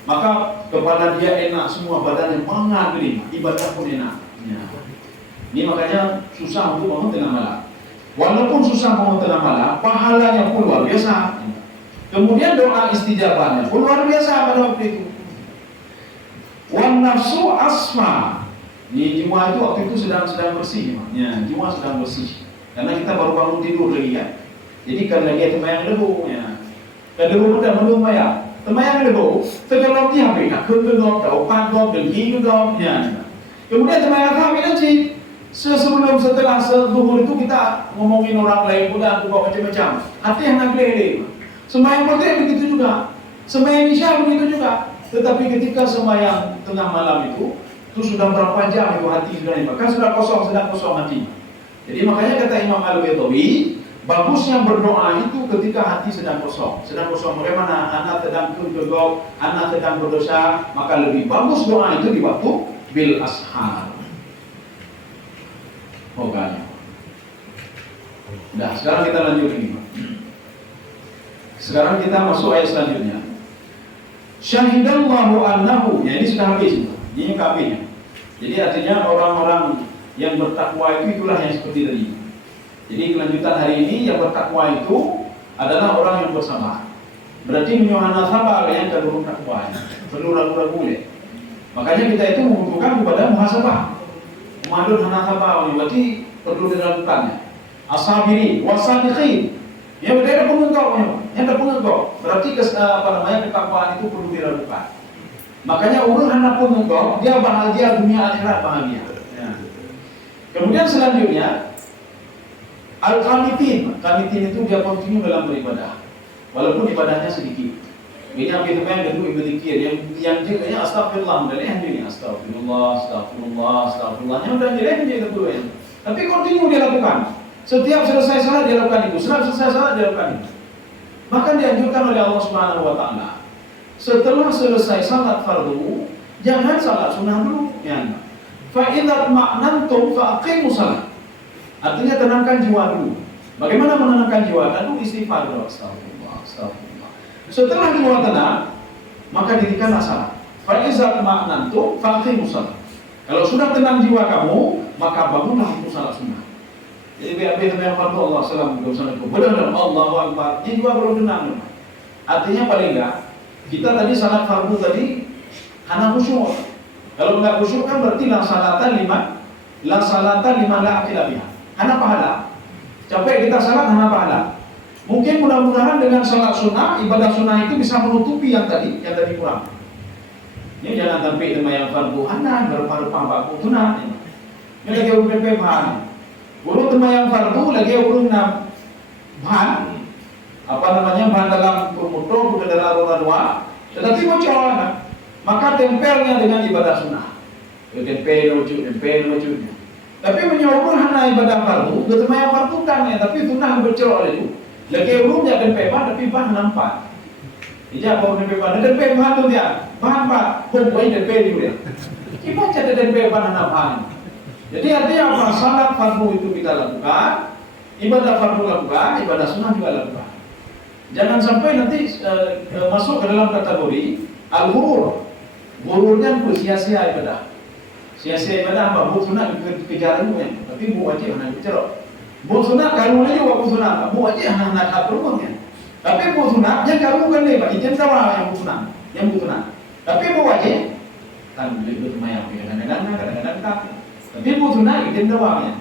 Maka kepada dia enak semua, badannya mangat gini, ibadah pun enak. Ya. Ini makanya susah untuk bangun tengah malam. Walaupun susah bangun tengah malam, pahalanya pun luar biasa. Kemudian doa istijabahnya pun luar biasa pada waktu itu. Wan nafsu asma. Ini jiwa itu waktu itu sedang bersih. Ya, jiwa sedang bersih. Karena kita baru bangun tidur lagi ya. Jadi kan lagi temayang lebu ya. Lebu muda belum bayar. Temayang lebu, tegelok dia beda. Kegelok dah, pandok, degi juga ya. Kemudian temayang kami nanti setelah zuhur itu kita ngomongin orang lain pula, buka macam-macam. Hati yang nak lele. Sembahyang maghrib begitu juga. Sembahyang isya begitu juga. Tetapi ketika sembahyang tengah malam itu sudah berapa jam itu hati sudah ini. Bahkan sedang kosong hati. Jadi makanya kata Imam Al-Betawi, bagusnya berdoa itu ketika hati sedang kosong. Bagaimana anak sedang kegok, anak sedang berdosa, maka lebih bagus doa itu di waktu bil ashar. Pokoknya. Nah, sekarang kita lanjut ini. Sekarang kita masuk ayat selanjutnya. Syahidallahu annahu, ya ini sudah habis. Ini KB-nya. Jadi artinya orang-orang yang bertakwa itu itulah yang seperti tadi. Jadi kelanjutan hari ini yang bertakwa itu adalah orang yang bersabar. Berarti menyuhana sabar yang kedua takwa. Perlu ragu-ragu boleh. Makanya kita itu membutuhkan kepada muhasabah. Memadun hana sabar ini berarti perlu dilakukannya. Asabiri, wasadiqin. Ya berbeda pengengkau. Berarti ketakwaan itu perlu dilakukan. Makanya urun hana pengengkau, dia bahagia dunia akhirat bahagia. Ya. Kemudian selanjutnya Al-Qanitin itu dia kontinu dalam beribadah, walaupun ibadahnya sedikit. Ini apa yang kedua berzikir, yang jadinya astagfirullah, dan yang ini astagfirullah. Yang udah jelek dia kedua. Tapi kontinu dia lakukan. Setiap selesai salat dia lakukan itu. Bahkan dianjurkan oleh Allah Subhanahu wa taala. Setelah selesai salat fardu, jangan salat sunnah dulu. Ya. Fa idza ma'nantum fa aqimus salat. Artinya tenangkan jiwa dulu. Bagaimana menenangkan jiwa? Lalu istighfar dulu. Astagfirullah. Setelah jiwa tenang, maka dirikanlah salat. Fa idza ma'nantum fa aqimus salat. Kalau sudah tenang jiwa kamu, maka bangunlah untuk salat sunnah. Jadi biar yang fardu Allah salam bersama benar Allahu Akbar. Ini juga belum tenang. Artinya paling enggak kita tadi salat fardu tadi hana khusyuk. Kalau enggak khusyuk kan berarti la salata lima la aqila biha. Hana pahala. Capek kita salat hana pahala. Mungkin mudah-mudahan dengan salat sunnah, ibadah sunnah itu bisa menutupi yang tadi kurang. Ini jangan sampai yang fardu hana berparu-paru baku tunah. Ini lagi UPP bahan. Urut yang fardu lagi urut bahan bahan dalam permuto bukan dalam roda tetapi bocor maka tempelnya dengan ibadah sunnah tempel wujudnya tapi menyuruh hanya ibadah fardu yang fardu kan ya tapi sunnah bocor itu lagi urutnya tempel tapi bahan nampak ija apa tempel bahan tu dia bahan bukan tempel juga kita cari tempel bahan nampak. Jadi artinya apa? Salat fardu itu kita lakukan, ibadah fardu lakukan, ibadah sunnah juga lakukan. Jangan sampai nanti masuk ke dalam kategori al-ghurur. Ghururnya sia-sia ibadah. Sia-sia ibadah apa? Buat sunnah kejar ilmunya, tapi buat wajib hanya bicara. Buat sunnah karunya juga buat sunnah, buat wajib hanya nak ilmunya. Tapi buat sunnah yang kamu kan dia, ijen tawa yang buat sunnah. Tapi buat wajib kan lebih lumayan kadang-kadang tak. Tapi butuhnya izin doangnya.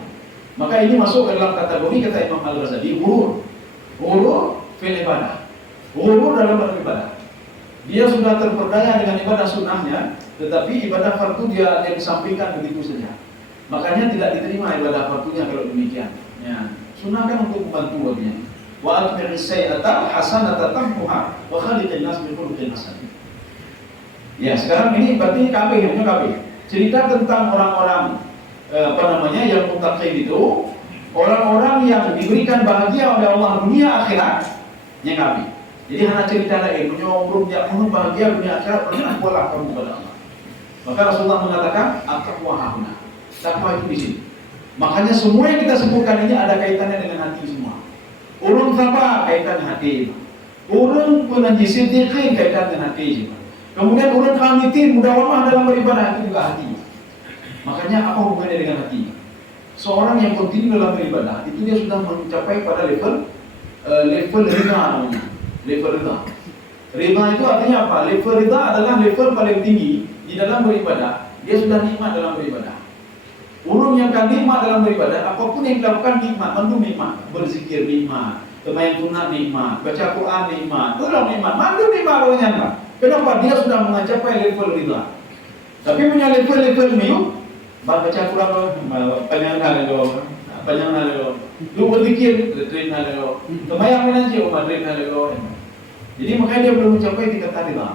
Maka ini masuk ke dalam kategori kata Imam Al-Ghazali ghurur fil ibadah. Ghurur dalam beribadah. Dia sudah terperdaya dengan ibadah sunnahnya, Tetapi ibadah fardu dia disampaikan begitu saja. Makanya tidak diterima ibadah fardunya kalau demikian. Ya. Sunnah kan untuk membantu baginya. Wa atbi'is sayyi'ata hasanata tamhuha wa khaliqin nas bi khuluqin hasan. Ya, sekarang ini berarti KB. Cerita tentang orang-orang yang muttaqin itu, orang-orang yang diberikan bahagia oleh Allah dunia akhirat, yang KB. Jadi hanya cerita lain, menyuruh dia bahagia dunia akhirat, bertakwalah kamu kepada Allah. Maka Rasulullah mengatakan, at-taqwa hahuna. Takwa itu di sini. Makanya semua yang kita sebutkan ini ada kaitannya dengan hati semua. Urun apa kaitan hati. Urun penanji siddiqin kaitan dengan hati. Kemudian urun qanitin mudawamah dalam beribadah itu juga hati. Makanya apa hubungannya dengan hati? Seorang yang kontinu dalam beribadah itu dia sudah mencapai pada level rida namanya. Level rida. Rida itu artinya apa? Level rida adalah level paling tinggi di dalam beribadah. Dia sudah nikmat dalam beribadah. Urun yang kan nikmat dalam beribadah, apapun yang dilakukan nikmat, mandu nikmat, berzikir nikmat, sembahyang sunat nikmat, baca Quran nikmat, tolong nikmat, mandu nikmat banyak. Kenapa? Dia sudah mencapai level ridha. Tapi punya level ni, baca Quran panjang nalo, lu berzikir retreat nalo, sembahyang menanti retreat nalo. Jadi makanya dia belum mencapai tingkatan ridha.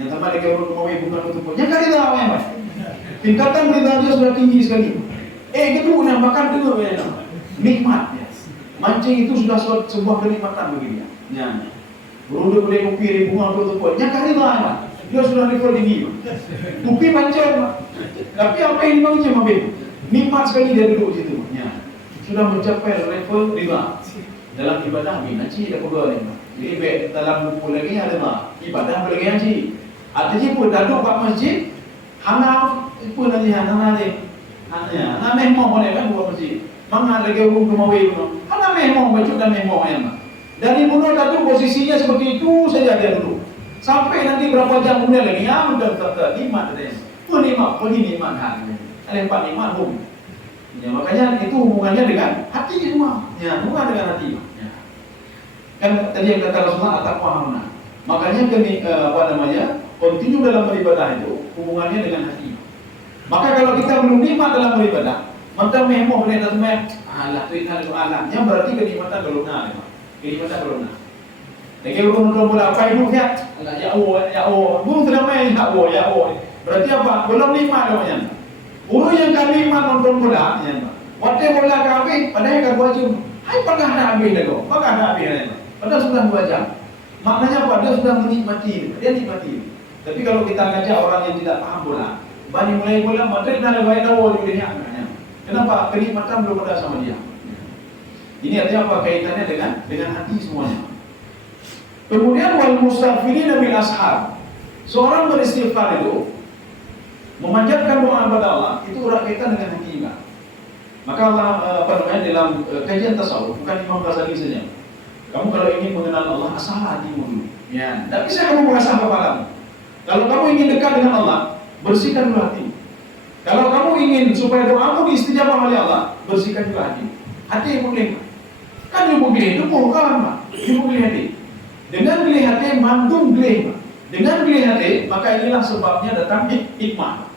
Yang sama dengan urun mau bukan untuk punya ridha memang. Tingkatan ridha dia sudah tinggi sekali. Kedua namakan dulu ya. Nikmat. Ya. Mancing itu sudah sebuah kenikmatan bagi dia. Ya. Berunduk boleh kopi bunga bertumpuk. Nya ridha ya. Dia sudah level tinggi. Kopi mancing. Tapi apa yang dimaunya mabim? Nikmat sekali dia duduk situ. Ya. Sudah mencapai level ridha. Dalam ibadah ngaji ada kedua ni. Jadi dalam buku lagi ada ibadah lagi ngaji. Artinya pun duduk kat masjid hana pun nanti hana memang boleh kan buat masjid. Mana lagi hukum kemawi pun. Hana memang baca dan memang yang. Dari mula tadi posisinya seperti itu saja dia duduk. Sampai nanti berapa jam kemudian lagi sudah tak nikmat dia. Tu nikmat, nikmat hati. Ada empat nikmat pun. Ya, makanya itu hubungannya dengan hati semua. Ya, hubungan dengan hati. Ya. Kan tadi yang kata Rasulullah at-taqwa hahuna. Makanya kontinu dalam beribadah itu hubungannya dengan hati. Maka kalau kita belum nikmat dalam beribadah, maka memoh boleh datang Allah tu itu alamnya berarti kenikmatan golongan. Kenikmatan golongan. Lagi urun bola apa itu ya? Allah ya Allah. Belum terima ya Allah. Berarti apa? Belum nikmat namanya. Urun yang kami nikmat nonton bola, ya. Waktu bola kami, padahal kan wajib. Hai pernah ada habis dah. Maka ada habis. Padahal sudah 2 jam. Maknanya apa? Dia sudah menikmati. Dia nikmati. Tapi kalau kita ngajak orang yang tidak paham bola, bani mulai bola, Madrid dah lebih tahu dia. Kenapa? Kenikmatan belum ada sama dia. Ini artinya apa? Kaitannya dengan hati semuanya. Kemudian wal mustaghfirina bil ashar. Seorang beristighfar itu memanjatkan doa kepada Allah, itu erat kaitan dengan hati juga. Maka Allah dalam kajian tasawuf, bukan Imam Ghazali saja. Kamu kalau ingin mengenal Allah, asah hatimu dulu. Ya, tidak bisa kamu mengasah kepalamu. Kalau kamu ingin dekat dengan Allah, bersihkan dulu hati. Kalau kamu ingin supaya doamu diistijabah oleh Allah, bersihkan juga hati. Hati yang boleh. Kan yang boleh itu bukan Pak. Yang boleh hati. Dengan boleh hati, mandung boleh. Dengan boleh hati, maka inilah sebabnya datang hikmah.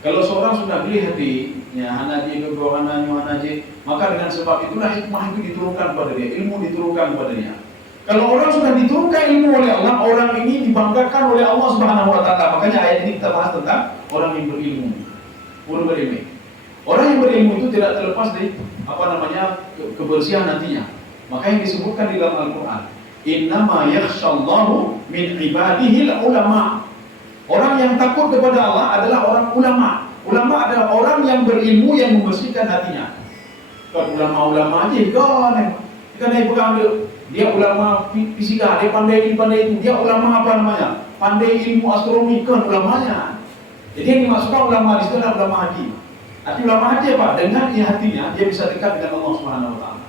Kalau seorang sudah boleh hati, ya hanaji kedua hanaji, maka dengan sebab itulah hikmah itu diturunkan kepada dia, ilmu diturunkan kepada dia. Kalau orang sudah diturunkan ilmu oleh Allah, orang ini dibanggakan oleh Allah Subhanahu wa taala. Makanya ayat ini kita bahas tentang orang yang berilmu. Orang yang berilmu itu tidak terlepas dari kebersihan hatinya. Maka yang disebutkan di dalam Al-Qur'an, innama yakhshallahu min ibadihi ulama. Orang yang takut kepada Allah adalah orang ulama. Ulama adalah orang yang berilmu yang membersihkan hatinya. Kalau ulama-ulama aja kan pegang dia ulama fisika, dia pandai itu, dia ulama apa namanya? Pandai ilmu astronomi kan ulamanya. Jadi yang dimasukkan ulama di situ adalah ulama hati. Arti ulama hati apa? Dengan hatinya dia bisa dekat dengan Allah Subhanahu wa taala.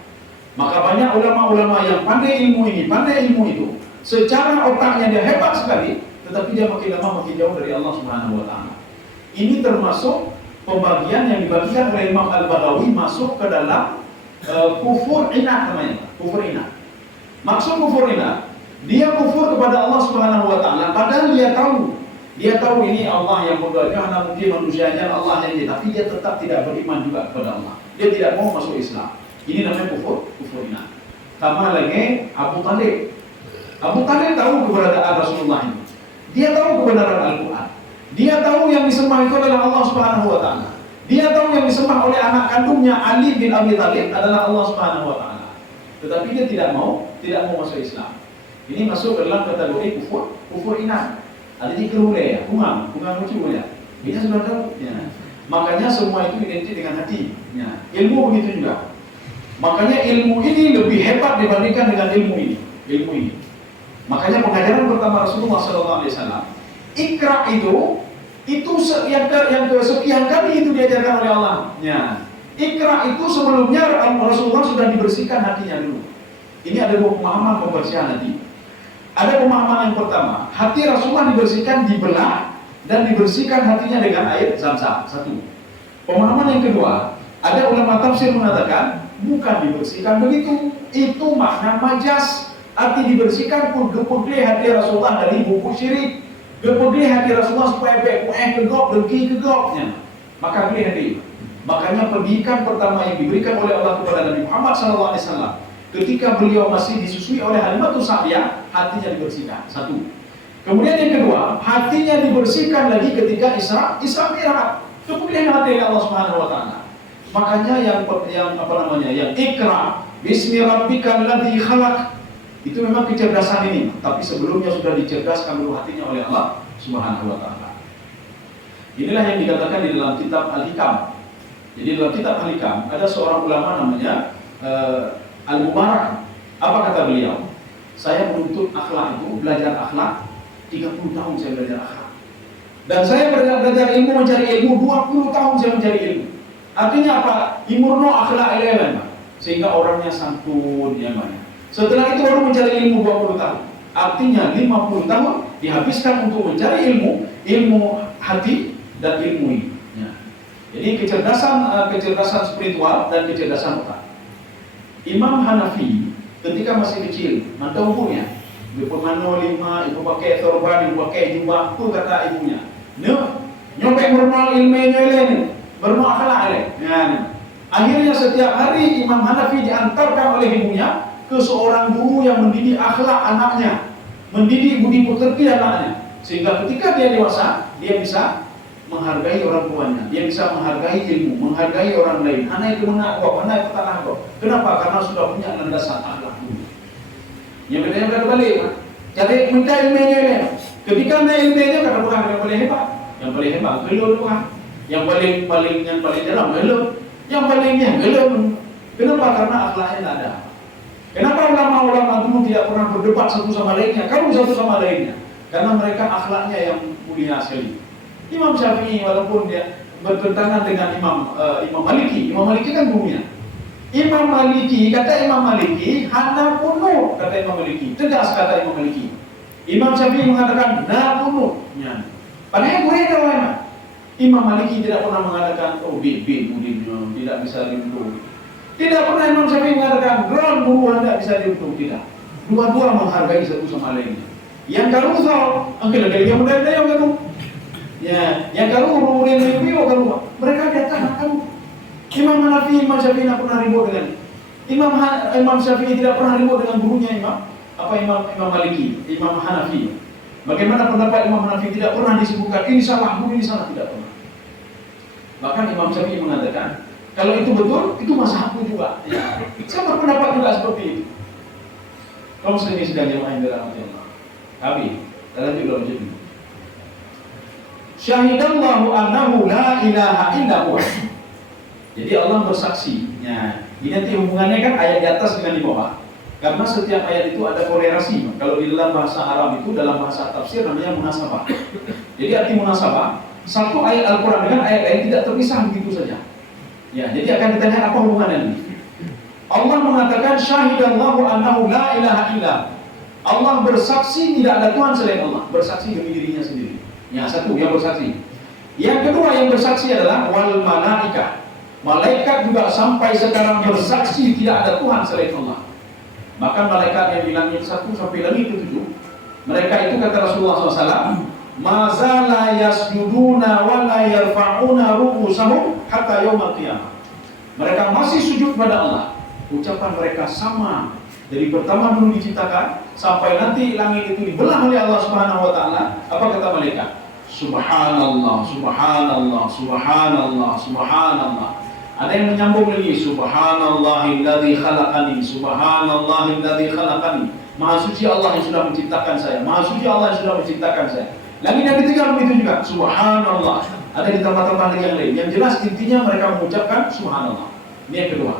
Maka banyak ulama-ulama yang pandai ilmu ini, pandai ilmu itu, secara otaknya dia hebat sekali, tetapi dia makin lama makin jauh dari Allah Subhanahu wa taala. Ini termasuk pembagian yang dibagikan oleh Imam Al-Baghawi masuk ke dalam kufur inat namanya, kufur inat. Maksud kufur inat, dia kufur kepada Allah Subhanahu wa taala padahal dia tahu Dia tahu ini Allah yang membuatnya, hanya mungkin manusianya Allah yang dia, tapi dia tetap tidak beriman juga kepada Allah. Dia tidak mau masuk Islam. Ini namanya kufur inat. Sama lagi Abu Talib. Abu Talib tahu keberadaan Rasulullah ini. Dia tahu kebenaran Al-Quran. Dia tahu yang disembah itu adalah Allah Subhanahu wa Ta'ala. Dia tahu yang disembah oleh anak kandungnya Ali bin Abi Thalib adalah Allah Subhanahu wa Ta'ala. Tetapi dia tidak mau masuk Islam. Ini masuk ke dalam kategori kufur inat. Ada di kerulai ya, bunga lucu ya. Ini sudah tahu. Ya. Makanya semua itu identik dengan hati. Ya. Ilmu begitu juga. Makanya ilmu ini lebih hebat dibandingkan dengan ilmu ini. Makanya pengajaran pertama Rasulullah SAW, Iqra itu yang kesekian kali itu diajarkan oleh Allah. Ya. Iqra itu sebelumnya Rasulullah sudah dibersihkan hatinya dulu. Ini ada dua pemahaman pembersihan hati. Ada pemahaman yang pertama, hati Rasulullah dibersihkan, dibelah dan dibersihkan hatinya dengan air Zam-Zam. Satu. Pemahaman yang kedua, ada ulama tafsir mengatakan bukan dibersihkan begitu, itu makna majas. Arti dibersihkan pun gepegli hati Rasulullah dari buku syirik, gepegli hati Rasulullah supaya kegop, dengki kegopnya. Maka geli hati. Makanya pendidikan pertama yang diberikan oleh Allah kepada Nabi Muhammad SAW, ketika beliau masih disusui oleh Halimatus Sa'diyah, hatinya dibersihkan. Satu. Kemudian yang kedua, hatinya dibersihkan lagi ketika Isra Mi'raj. Kemudian hati Allah Subhanahu wa Ta'ala. Makanya yang Iqra bismi rabbikal ladzi khalaq, itu memang kecerdasan ini, tapi sebelumnya sudah dicerdaskan dulu hatinya oleh Allah Subhanahu wa Ta'ala. Inilah yang dikatakan di dalam kitab Al-Hikam. Jadi dalam kitab Al-Hikam ada seorang ulama namanya Al-Mubarak. Apa kata beliau? Saya menuntut akhlak itu, belajar akhlak 30 tahun saya belajar akhlak. Dan saya belajar ilmu, mencari ilmu 20 tahun saya mencari ilmu. Artinya apa? Imurno akhlak elemen, sehingga orangnya santun yang banyak. Setelah itu baru mencari ilmu 20 tahun. Artinya 50 tahun dihabiskan untuk mencari ilmu hati dan ilmu ini. Ya. Jadi kecerdasan spiritual dan kecerdasan otak. Imam Hanafi ketika masih kecil, mantau umurnya, ibu pemano 5, ibu pakai sorban, ibu pakai jubah, itu kata ibunya. Nyopek normal ilmunya lain, bernormal akhlak lain. Ya. Akhirnya setiap hari Imam Hanafi diantarkan oleh ibunya ke seorang guru yang mendidik akhlak anaknya, mendidik budi pekerti anaknya, sehingga ketika dia dewasa, dia bisa menghargai orang tuanya, dia bisa menghargai ilmu, menghargai orang lain. Anak itu mengaku, anak itu tanah kok. Kenapa? Karena sudah punya landasan akhlak dulu. Yang bedanya berbalik, jadi minta ilmunya ini. Ketika minta ilmunya kata Tuhan yang paling hebat, belum Tuhan. Yang paling dalam belum, yang palingnya belum. Kenapa? Karena akhlaknya tidak ada. Kenapa ulama-ulama dulu tidak pernah berdebat satu sama lainnya? Kamu satu sama lainnya, karena mereka akhlaknya yang mulia sekali. Imam Syafi'i walaupun dia bertentangan dengan Imam Maliki kan gurunya. Imam Maliki, kata Imam Maliki, hana kuno, kata Imam Maliki, tegas kata Imam Maliki. Imam Syafi'i mengatakan na kuno. Ya. Padahal berbeda mana? Imam Maliki tidak pernah mengatakan tidak bisa diundur. Tidak pernah Imam Syafi'i mengatakan ground buruan tidak bisa diundur, tidak. Dua-dua menghargai satu sama lainnya. Yang kalau yang mudah yang kalau ya, yang kalau umurin lebih kalau mereka datang kan Imam Hanafi, Imam Syafi'i tidak pernah ribut dengan Imam Syafi'i tidak pernah ribut dengan gurunya Imam Maliki, Imam Hanafi. Bagaimana pendapat Imam Hanafi tidak pernah disebutkan ini salah, ini salah, tidak pernah. Bahkan Imam Syafi'i mengatakan kalau itu betul, itu mazhabku juga. Ya. Saya berpendapat juga seperti itu. Kaum muslimin sedang jamaah yang dirahmati Allah. Kami dalam juga menjadi Syahidallahu annahu la ilaha illa huwa. Jadi Allah bersaksi. Ya, ini nanti hubungannya kan ayat di atas dengan di bawah. Karena setiap ayat itu ada korelasi. Kalau di dalam bahasa Arab itu, dalam bahasa tafsir namanya munasabah. Jadi arti munasabah, satu ayat Al-Quran dengan ayat lain tidak terpisah begitu saja. Ya, jadi akan ditanya apa hubungannya ini. Allah mengatakan syahidallahu annahu la ilaha illa. Allah bersaksi tidak ada Tuhan selain Allah. Bersaksi demi dirinya sendiri. Ya, satu yang bersaksi. Yang kedua yang bersaksi adalah wal malaikah. Malaikat juga sampai sekarang bersaksi tidak ada Tuhan selain Allah. Bahkan malaikat yang di langit 1 sampai langit 7, mereka itu kata Rasulullah SAW, mazala yasjuduna wa la yarfa'una ru'usahum hatta yaumil qiyamah. Mereka masih sujud pada Allah. Ucapan mereka sama dari pertama dulu diciptakan sampai nanti langit itu dibelah oleh Allah Subhanahu wa taala. Apa kata malaikat? Subhanallah, subhanallah, subhanallah, subhanallah. Ada yang menyambung lagi, subhanallahilladzi khalaqani, subhanallahilladzi khalaqani. Maha suci Allah yang sudah menciptakan saya. Maha suci Allah yang sudah menciptakan saya. Langit yang ketiga begitu juga, subhanallah. Ada ditambah-tambah lagi yang lain. Yang jelas intinya mereka mengucapkan subhanallah. Ini yang kedua.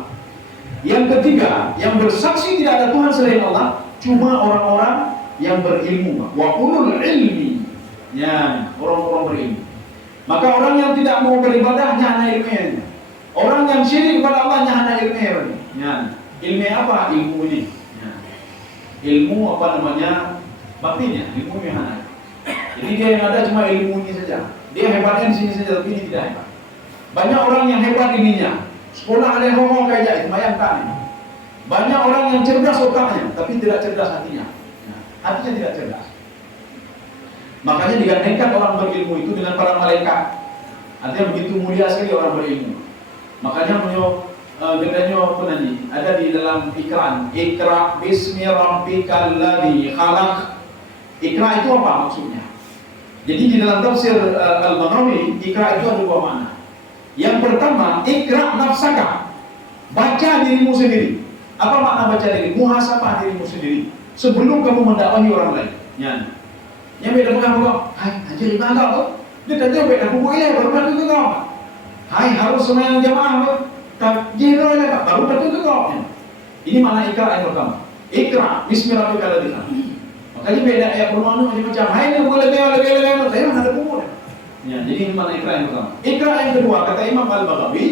Yang ketiga, yang bersaksi tidak ada Tuhan selain Allah, cuma orang-orang yang berilmu. Wa ulul ilmi. Ya, orang-orang berilmu. Maka orang yang tidak mau beribadah hanya ilmunya. Orang yang syirik kepada Allah hanya ilmu. Ya. Ilmu apa? Ilmu ini. Ya. Ilmu apa namanya? Batinnya, ilmu yang hanya. Jadi dia yang ada cuma ilmu ini saja. Dia hebatnya di sini saja, tapi ini tidak hebat. Banyak orang yang hebat ininya. Sekolah ada yang ngomong kayak bayangkan ini. Banyak orang yang cerdas otaknya, tapi tidak cerdas hatinya. Ya. Hatinya tidak cerdas. Makanya digandengkan orang berilmu itu dengan para malaikat. Artinya begitu mulia sekali orang berilmu. Makanya bedanya penyanyi ada di dalam ikran. Ikra bismi rabbikal ladzi khalaq. Ikra itu apa maksudnya? Jadi di dalam tafsir Al-Baghawi, ikra itu ada dua makna. Yang pertama, ikra nafsaka. Baca dirimu sendiri. Apa makna baca diri? Muhasabah dirimu sendiri sebelum kamu mendakwahi orang lain. Yang beda bukan hai, jadi bangga kok. Dia tanya beda buku ini baru datang ke kau. Hai, harus sembahyang jamaah. Tak jero lah baru datang ke kau. Ini makna ikra yang pertama. Ikra bismi rabbikal ladzi khalaq. Makanya beda ayat Quran macam-macam. Hai, ini boleh saya mana ada buku. Ya, jadi ini makna ikra yang pertama. Ikra yang kedua kata Imam Al-Baghawi,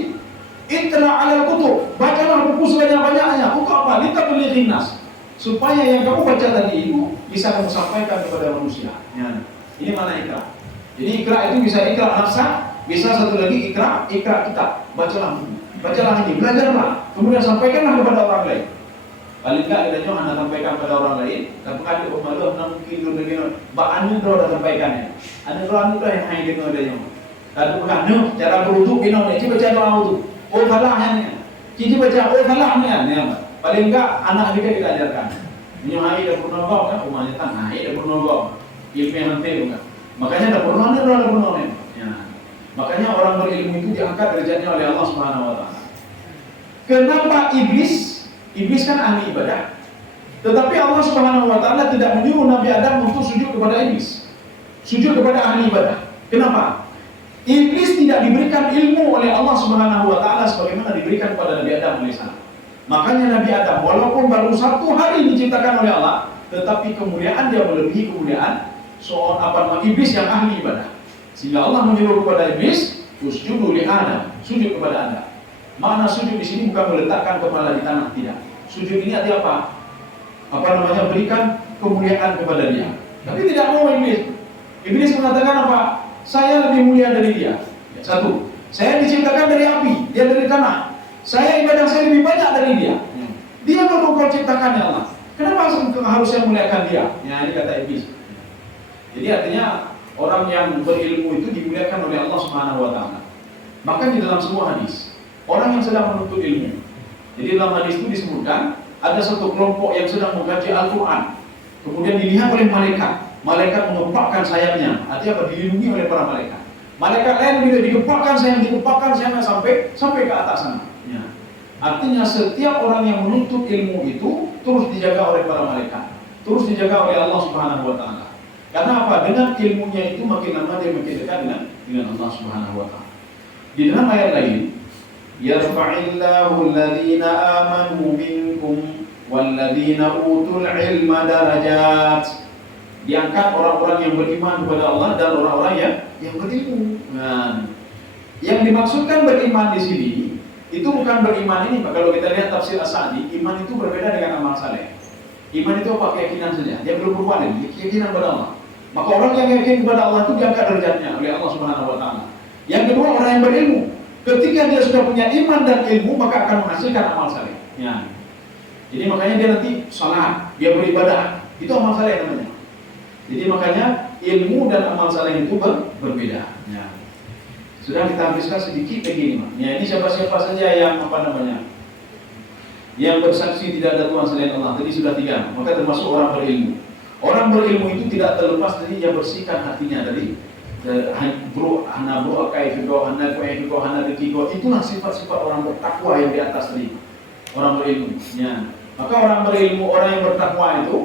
Ittala 'alal kutub. Bacalah buku sebanyak-banyaknya. Buku apa? Litablighin nas. Supaya yang kamu baca tadi itu bisa kamu sampaikan kepada manusia. Ya. Ini mana ikra. Jadi ikra itu bisa ikra nafsa, bisa satu lagi ikra kitab. Bacalah ini, belajarlah, kemudian sampaikanlah kepada orang lain. Paling enggak kita Anda sampaikan kepada orang lain, tapi kan di rumah lu mungkin dulu anu dah sampaikannya. Anu yang hanya gitu adanya. Tapi bukan cara berwudu ini baca doa wudu. Oh salahnya. Cici baca salahnya. Paling enggak anak kita ajarkan. Menyuhai dan purnogok kan rumahnya tanah, dan purnogok. Ilmu yang nanti bukan. Makanya ada purnogok. Ya. Makanya orang berilmu itu diangkat derajatnya oleh Allah Subhanahu wa taala. Kenapa iblis? Iblis kan ahli ibadah. Tetapi Allah Subhanahu wa taala tidak menyuruh Nabi Adam untuk sujud kepada iblis. Sujud kepada ahli ibadah. Kenapa? Iblis tidak diberikan ilmu oleh Allah Subhanahu wa taala sebagaimana diberikan kepada Nabi Adam alaihissalam. Makanya Nabi Adam walaupun baru 1 hari diciptakan oleh Allah, tetapi kemuliaan dia melebihi kemuliaan seorang iblis yang ahli ibadah. Sehingga Allah menyuruh kepada iblis, "Usjudu li Adam," sujud kepada Anda. Makna sujud di sini bukan meletakkan kepala di tanah, tidak. Sujud ini artinya apa? Berikan kemuliaan kepada dia. Tapi tidak mau iblis. Iblis mengatakan apa? Saya lebih mulia dari dia. Satu, saya diciptakan dari api, dia dari tanah. Saya ibadah saya lebih banyak dari dia. Dia baru kau ciptakan ya Allah. Kenapa harus saya muliakan dia? Ya, ini kata iblis. Jadi artinya orang yang berilmu itu dimuliakan oleh Allah Subhanahu wa taala. Maka di dalam semua hadis, orang yang sedang menuntut ilmu. Jadi dalam hadis itu disebutkan ada satu kelompok yang sedang mengkaji Al-Qur'an. Kemudian dilihat oleh malaikat. Malaikat mengepakkan sayapnya. Artinya dilindungi oleh para malaikat. Malaikat lain juga dikepakkan sayapnya sampai ke atas sana. Ya. Artinya setiap orang yang menuntut ilmu itu terus dijaga oleh para malaikat, terus dijaga oleh Allah Subhanahu wa taala. Karena apa? Dengan ilmunya itu makin lama dia makin dekat dengan Allah Subhanahu wa taala. Di dalam ayat lain, yarfa'illahu alladhina amanu minkum walladhina utul ilma darajat. Diangkat orang-orang yang beriman kepada Allah dan orang-orang yang berilmu. Nah, yang dimaksudkan beriman di sini itu bukan beriman ini. Kalau kita lihat tafsir As-Sa'di, iman itu berbeda dengan amal saleh. Iman itu apa? Keyakinan saja. Dia belum berbuat lagi. Keyakinan kepada Allah. Maka orang yang yakin kepada Allah itu diangkat derajatnya oleh Allah Subhanahu wa taala. Yang kedua, orang yang berilmu. Ketika dia sudah punya iman dan ilmu, maka akan menghasilkan amal saleh. Ya. Jadi makanya dia nanti salat, dia beribadah. Itu amal saleh namanya. Jadi makanya ilmu dan amal saleh itu berbeda. Ya. Sudah kita habiskan sedikit begini, Pak. Ya, ini siapa-siapa saja yang yang bersaksi tidak ada Tuhan selain Allah. Tadi sudah 3, maka termasuk orang berilmu. Orang berilmu itu tidak terlepas dari dia bersihkan hatinya dari itulah sifat-sifat orang bertakwa yang di atas tadi. Orang berilmu. Ya. Maka orang berilmu, orang yang bertakwa itu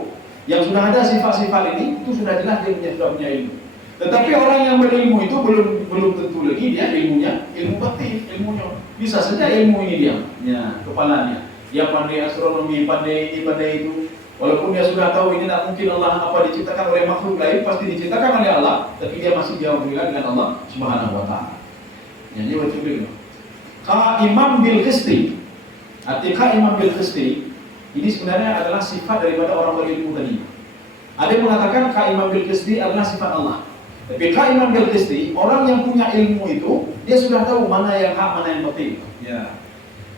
yang sudah ada sifat-sifat ini, itu sudah jelas dia sudah punya ilmu. Tetapi orang yang berilmu itu belum tentu lagi dia ilmu batin, ilmunya. Bisa saja ilmu ini dia, ya, kepalanya. Dia pandai astronomi, pandai itu. Walaupun dia sudah tahu ini tidak mungkin Allah apa diciptakan oleh makhluk lain, pasti diciptakan oleh Allah, tapi dia masih jauh dengan Allah Subhanahu wa taala. Jadi betul. Imam bil qisti. Artinya imam bil qisti ini sebenarnya adalah sifat daripada orang berilmu tadi. Ada yang mengatakan imam bil qisti adalah sifat Allah. Tapi imam bil qisti, orang yang punya ilmu itu, dia sudah tahu mana yang hak, mana yang batil. Ya.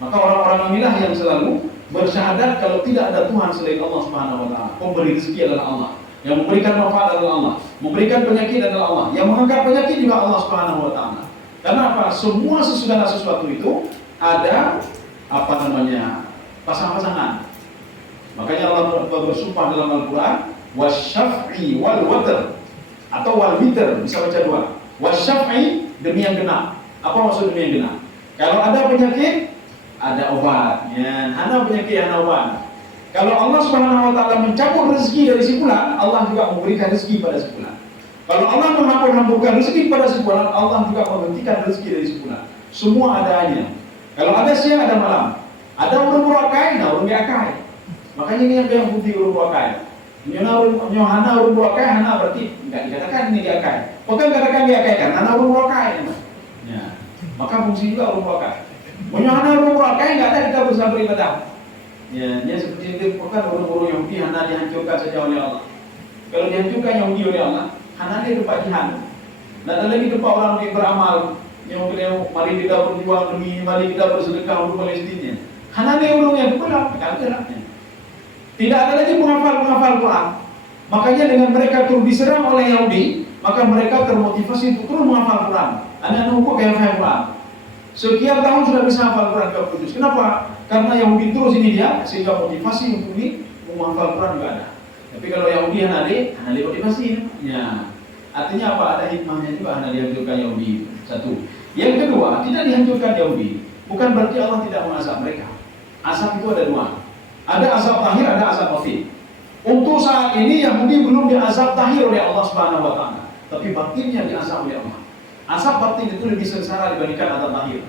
Maka orang-orang inilah yang selalu bersyahadat kalau tidak ada Tuhan selain Allah Subhanahu wa taala. Pemberi rezeki adalah Allah, yang memberikan manfaat adalah Allah, memberikan penyakit adalah Allah, yang mengangkat penyakit juga Allah Subhanahu wa taala. Karena apa? Semua segala sesuatu itu ada pasang-pasangan. Makanya Allah bersumpah dalam Al-Qur'an, wasyaf'i wal watr atau wal witr, bisa baca 2. Wasyaf'i demi yang genap. Apa maksud demi yang genap? Kalau ada penyakit ada obat, ya, hana penyakit, hana obat. Kalau Allah Subhanahu wa taala mencabut rezeki dari si fulan, Allah juga memberikan rezeki pada si fulan. Kalau Allah menghapur-hampurkan rezeki pada si fulan, Allah juga menghentikan rezeki dari si fulan. Semua adanya. Kalau ada siang ada malam. Ada urung burakai, nah urung diakai. Makanya ini yang putih urung burakai. Hana urung burakai, hana berarti enggak dikatakan ini diakai. Bukan dikatakan diakai kan, hana urung burakai. Ya. Maka fungsi juga urung burakai. Menyuhana urung-urung kain nggak ada kita berusaha beribadah. Ya, dia seperti itu bukan urung-urung Yahudi hana dihancurkan saja oleh Allah. Kalau dihancurkan Yahudi oleh Allah, hana dia tempat jihad. Nah, ada lagi tempat orang yang beramal, yang mari kita berjuang demi, mari kita bersedekah untuk Palestina. Hana dia urung yang benar, kata-kata. Tidak ada lagi penghafal Quran. Makanya dengan mereka turun diserang oleh Yahudi, maka mereka termotivasi untuk terus menghafal Quran. Anak-anak hukum yang hafal Quran. Sekian tahun sudah bisa hafal Quran ke Kudus. Kenapa? Karena Yahudi terus ini dia, sehingga motivasi untuk ini menghafal Quran juga ada. Tapi kalau Yahudi Hanade motivasi. Ya. Artinya apa? Ada hikmahnya juga Hanade dihancurkan Yahudi. 1. Yang kedua, tidak dihancurkan Yahudi bukan berarti Allah tidak mengazab mereka. Azab itu ada 2. Ada azab zahir, ada azab batin. Untuk saat ini Yahudi belum diazab zahir oleh Allah Subhanahu wa taala, tapi batinnya diazab oleh Allah. Azab batin itu lebih sengsara dibandingkan azab zahir.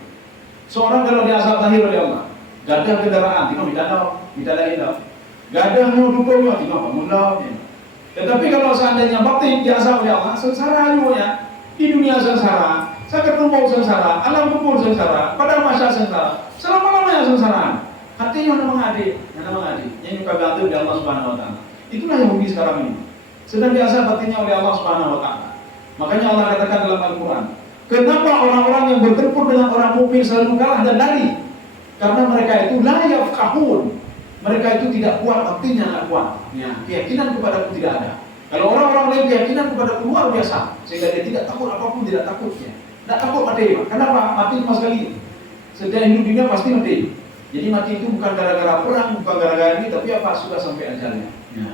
Seorang kalau diazab zahir oleh Allah, gak ada kendaraan, tidak ada indah, gak ada duduknya, tidak bangunlah. Tetapi kalau seandainya batin diazab oleh Allah, sengsara semuanya. Di dunia sengsara, sakit tubuh sengsara, alam kubur sengsara, pada masa sengsara, selama-lamanya sengsara. Hatinya mana mengadi, yang juga gantung di Allah Subhanahu wa taala. Itulah yang Yahudi sekarang ini. Sedang diazab batinnya oleh Allah Subhanahu wa taala. Makanya Allah katakan dalam Al-Quran, kenapa orang-orang yang bertempur dengan orang mukmin selalu kalah dan lari? Karena mereka itu la yafqahun. Mereka itu tidak kuat, batinnya tidak kuat. Ya, keyakinan kepadaku tidak ada. Kalau orang-orang lain keyakinan kepadaku luar biasa, sehingga dia tidak takut apapun, tidak takutnya. Tidak takut mati. Kenapa? Mati cuma sekali. Setiap hidup dunia pasti mati. Jadi mati itu bukan gara-gara perang, bukan gara-gara ini, tapi apa? Sudah sampai ajalnya. Ya.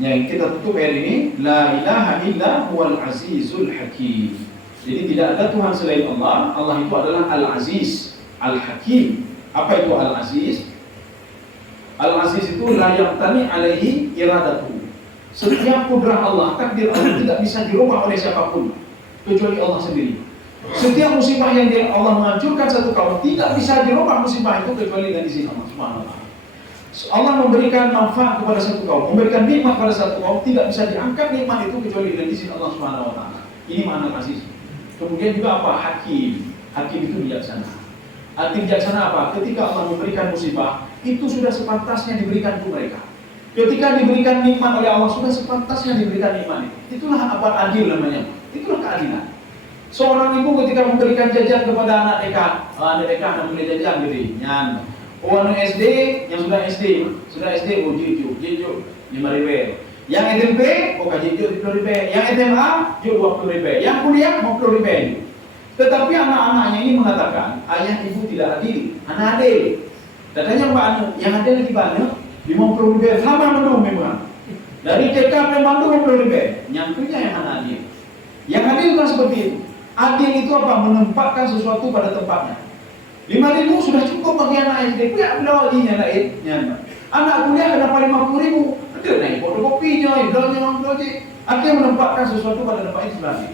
Yang kita tutup hari ini, la ilaha illa huwal azizul hakim. Jadi tidak ada Tuhan selain Allah. Allah itu adalah Al-Aziz, Al-Hakim. Apa itu Al-Aziz? Al-Aziz itu la yaqtani alaihi iradatu. Setiap kudrah Allah, takdir Allah tidak bisa dirubah oleh siapapun kecuali Allah sendiri. Setiap musibah yang Allah menghancurkan satu kaum tidak bisa dirubah musibah itu kecuali dari izin Allah Subhanahu wa taala. Allah memberikan manfaat kepada satu kaum, memberikan nikmat kepada satu kaum, tidak bisa diangkat nikmat itu kecuali dengan izin Allah Subhanahu wa taala. Ini makna Aziz. Kemudian juga apa? Hakim. Hakim itu bijaksana. Arti bijaksana apa? Ketika Allah memberikan musibah, itu sudah sepantasnya diberikan ke mereka. Ketika diberikan nikmat oleh Allah, sudah sepantasnya diberikan nikmat itu. Itulah apa adil namanya. Itulah keadilan. Seorang ibu ketika memberikan jajan kepada anak DK anak boleh jajan gitu, nyan. Anak SD yang sudah SD, jejo 5.000. Yang SMP, gaji dia 10.000. Yang SMA, dia 20.000. Yang kuliah 50.000. Tetapi anak-anaknya ini mengatakan, ayah ibu tidak adil, anak adil. Katanya Mbak Anu, yang ada lagi banyak 50.000 sama menu memang. Dari TK memang 50.000. Nyangkunya yang anak adil. Yang adil kan seperti itu. Adil itu apa? Menempatkan sesuatu pada tempatnya. 5.000 sudah cukup bagi anak SD. Ya belau lainnya lain. Anak kuliah kenapa 50.000? Betul naik fotokopinya, belanja. Artinya menempatkan sesuatu pada tempat itu lagi.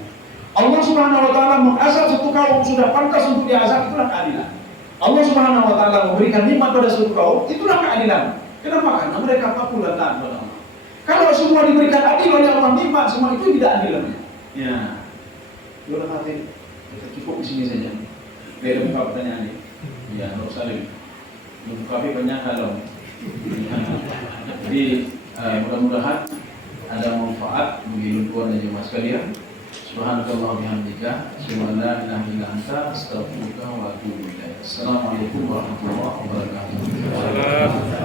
Allah Subhanahu wa taala mengazab satu kaum sudah pantas untuk diazab, itulah keadilan. Allah Subhanahu wa taala memberikan nikmat pada satu kaum, itulah keadilan. Kenapa? Karena mereka patuh dan taat kepada Allah. Kalau semua diberikan adil oleh Allah nikmat, semua itu tidak adil namanya. Ya. Sudah hati. Kita cukup di sini saja. Biar buka pertanyaan ini. Ya, Nur Salim. Buka banyak kalau. Jadi mudah-mudahan ada manfaat bagi lumpur dan jemaah sekalian. Subhanakallah bihamdika, subhanallah la ilaha illa anta, astaghfiruka wa atubu ilaik. Assalamualaikum warahmatullahi wabarakatuh.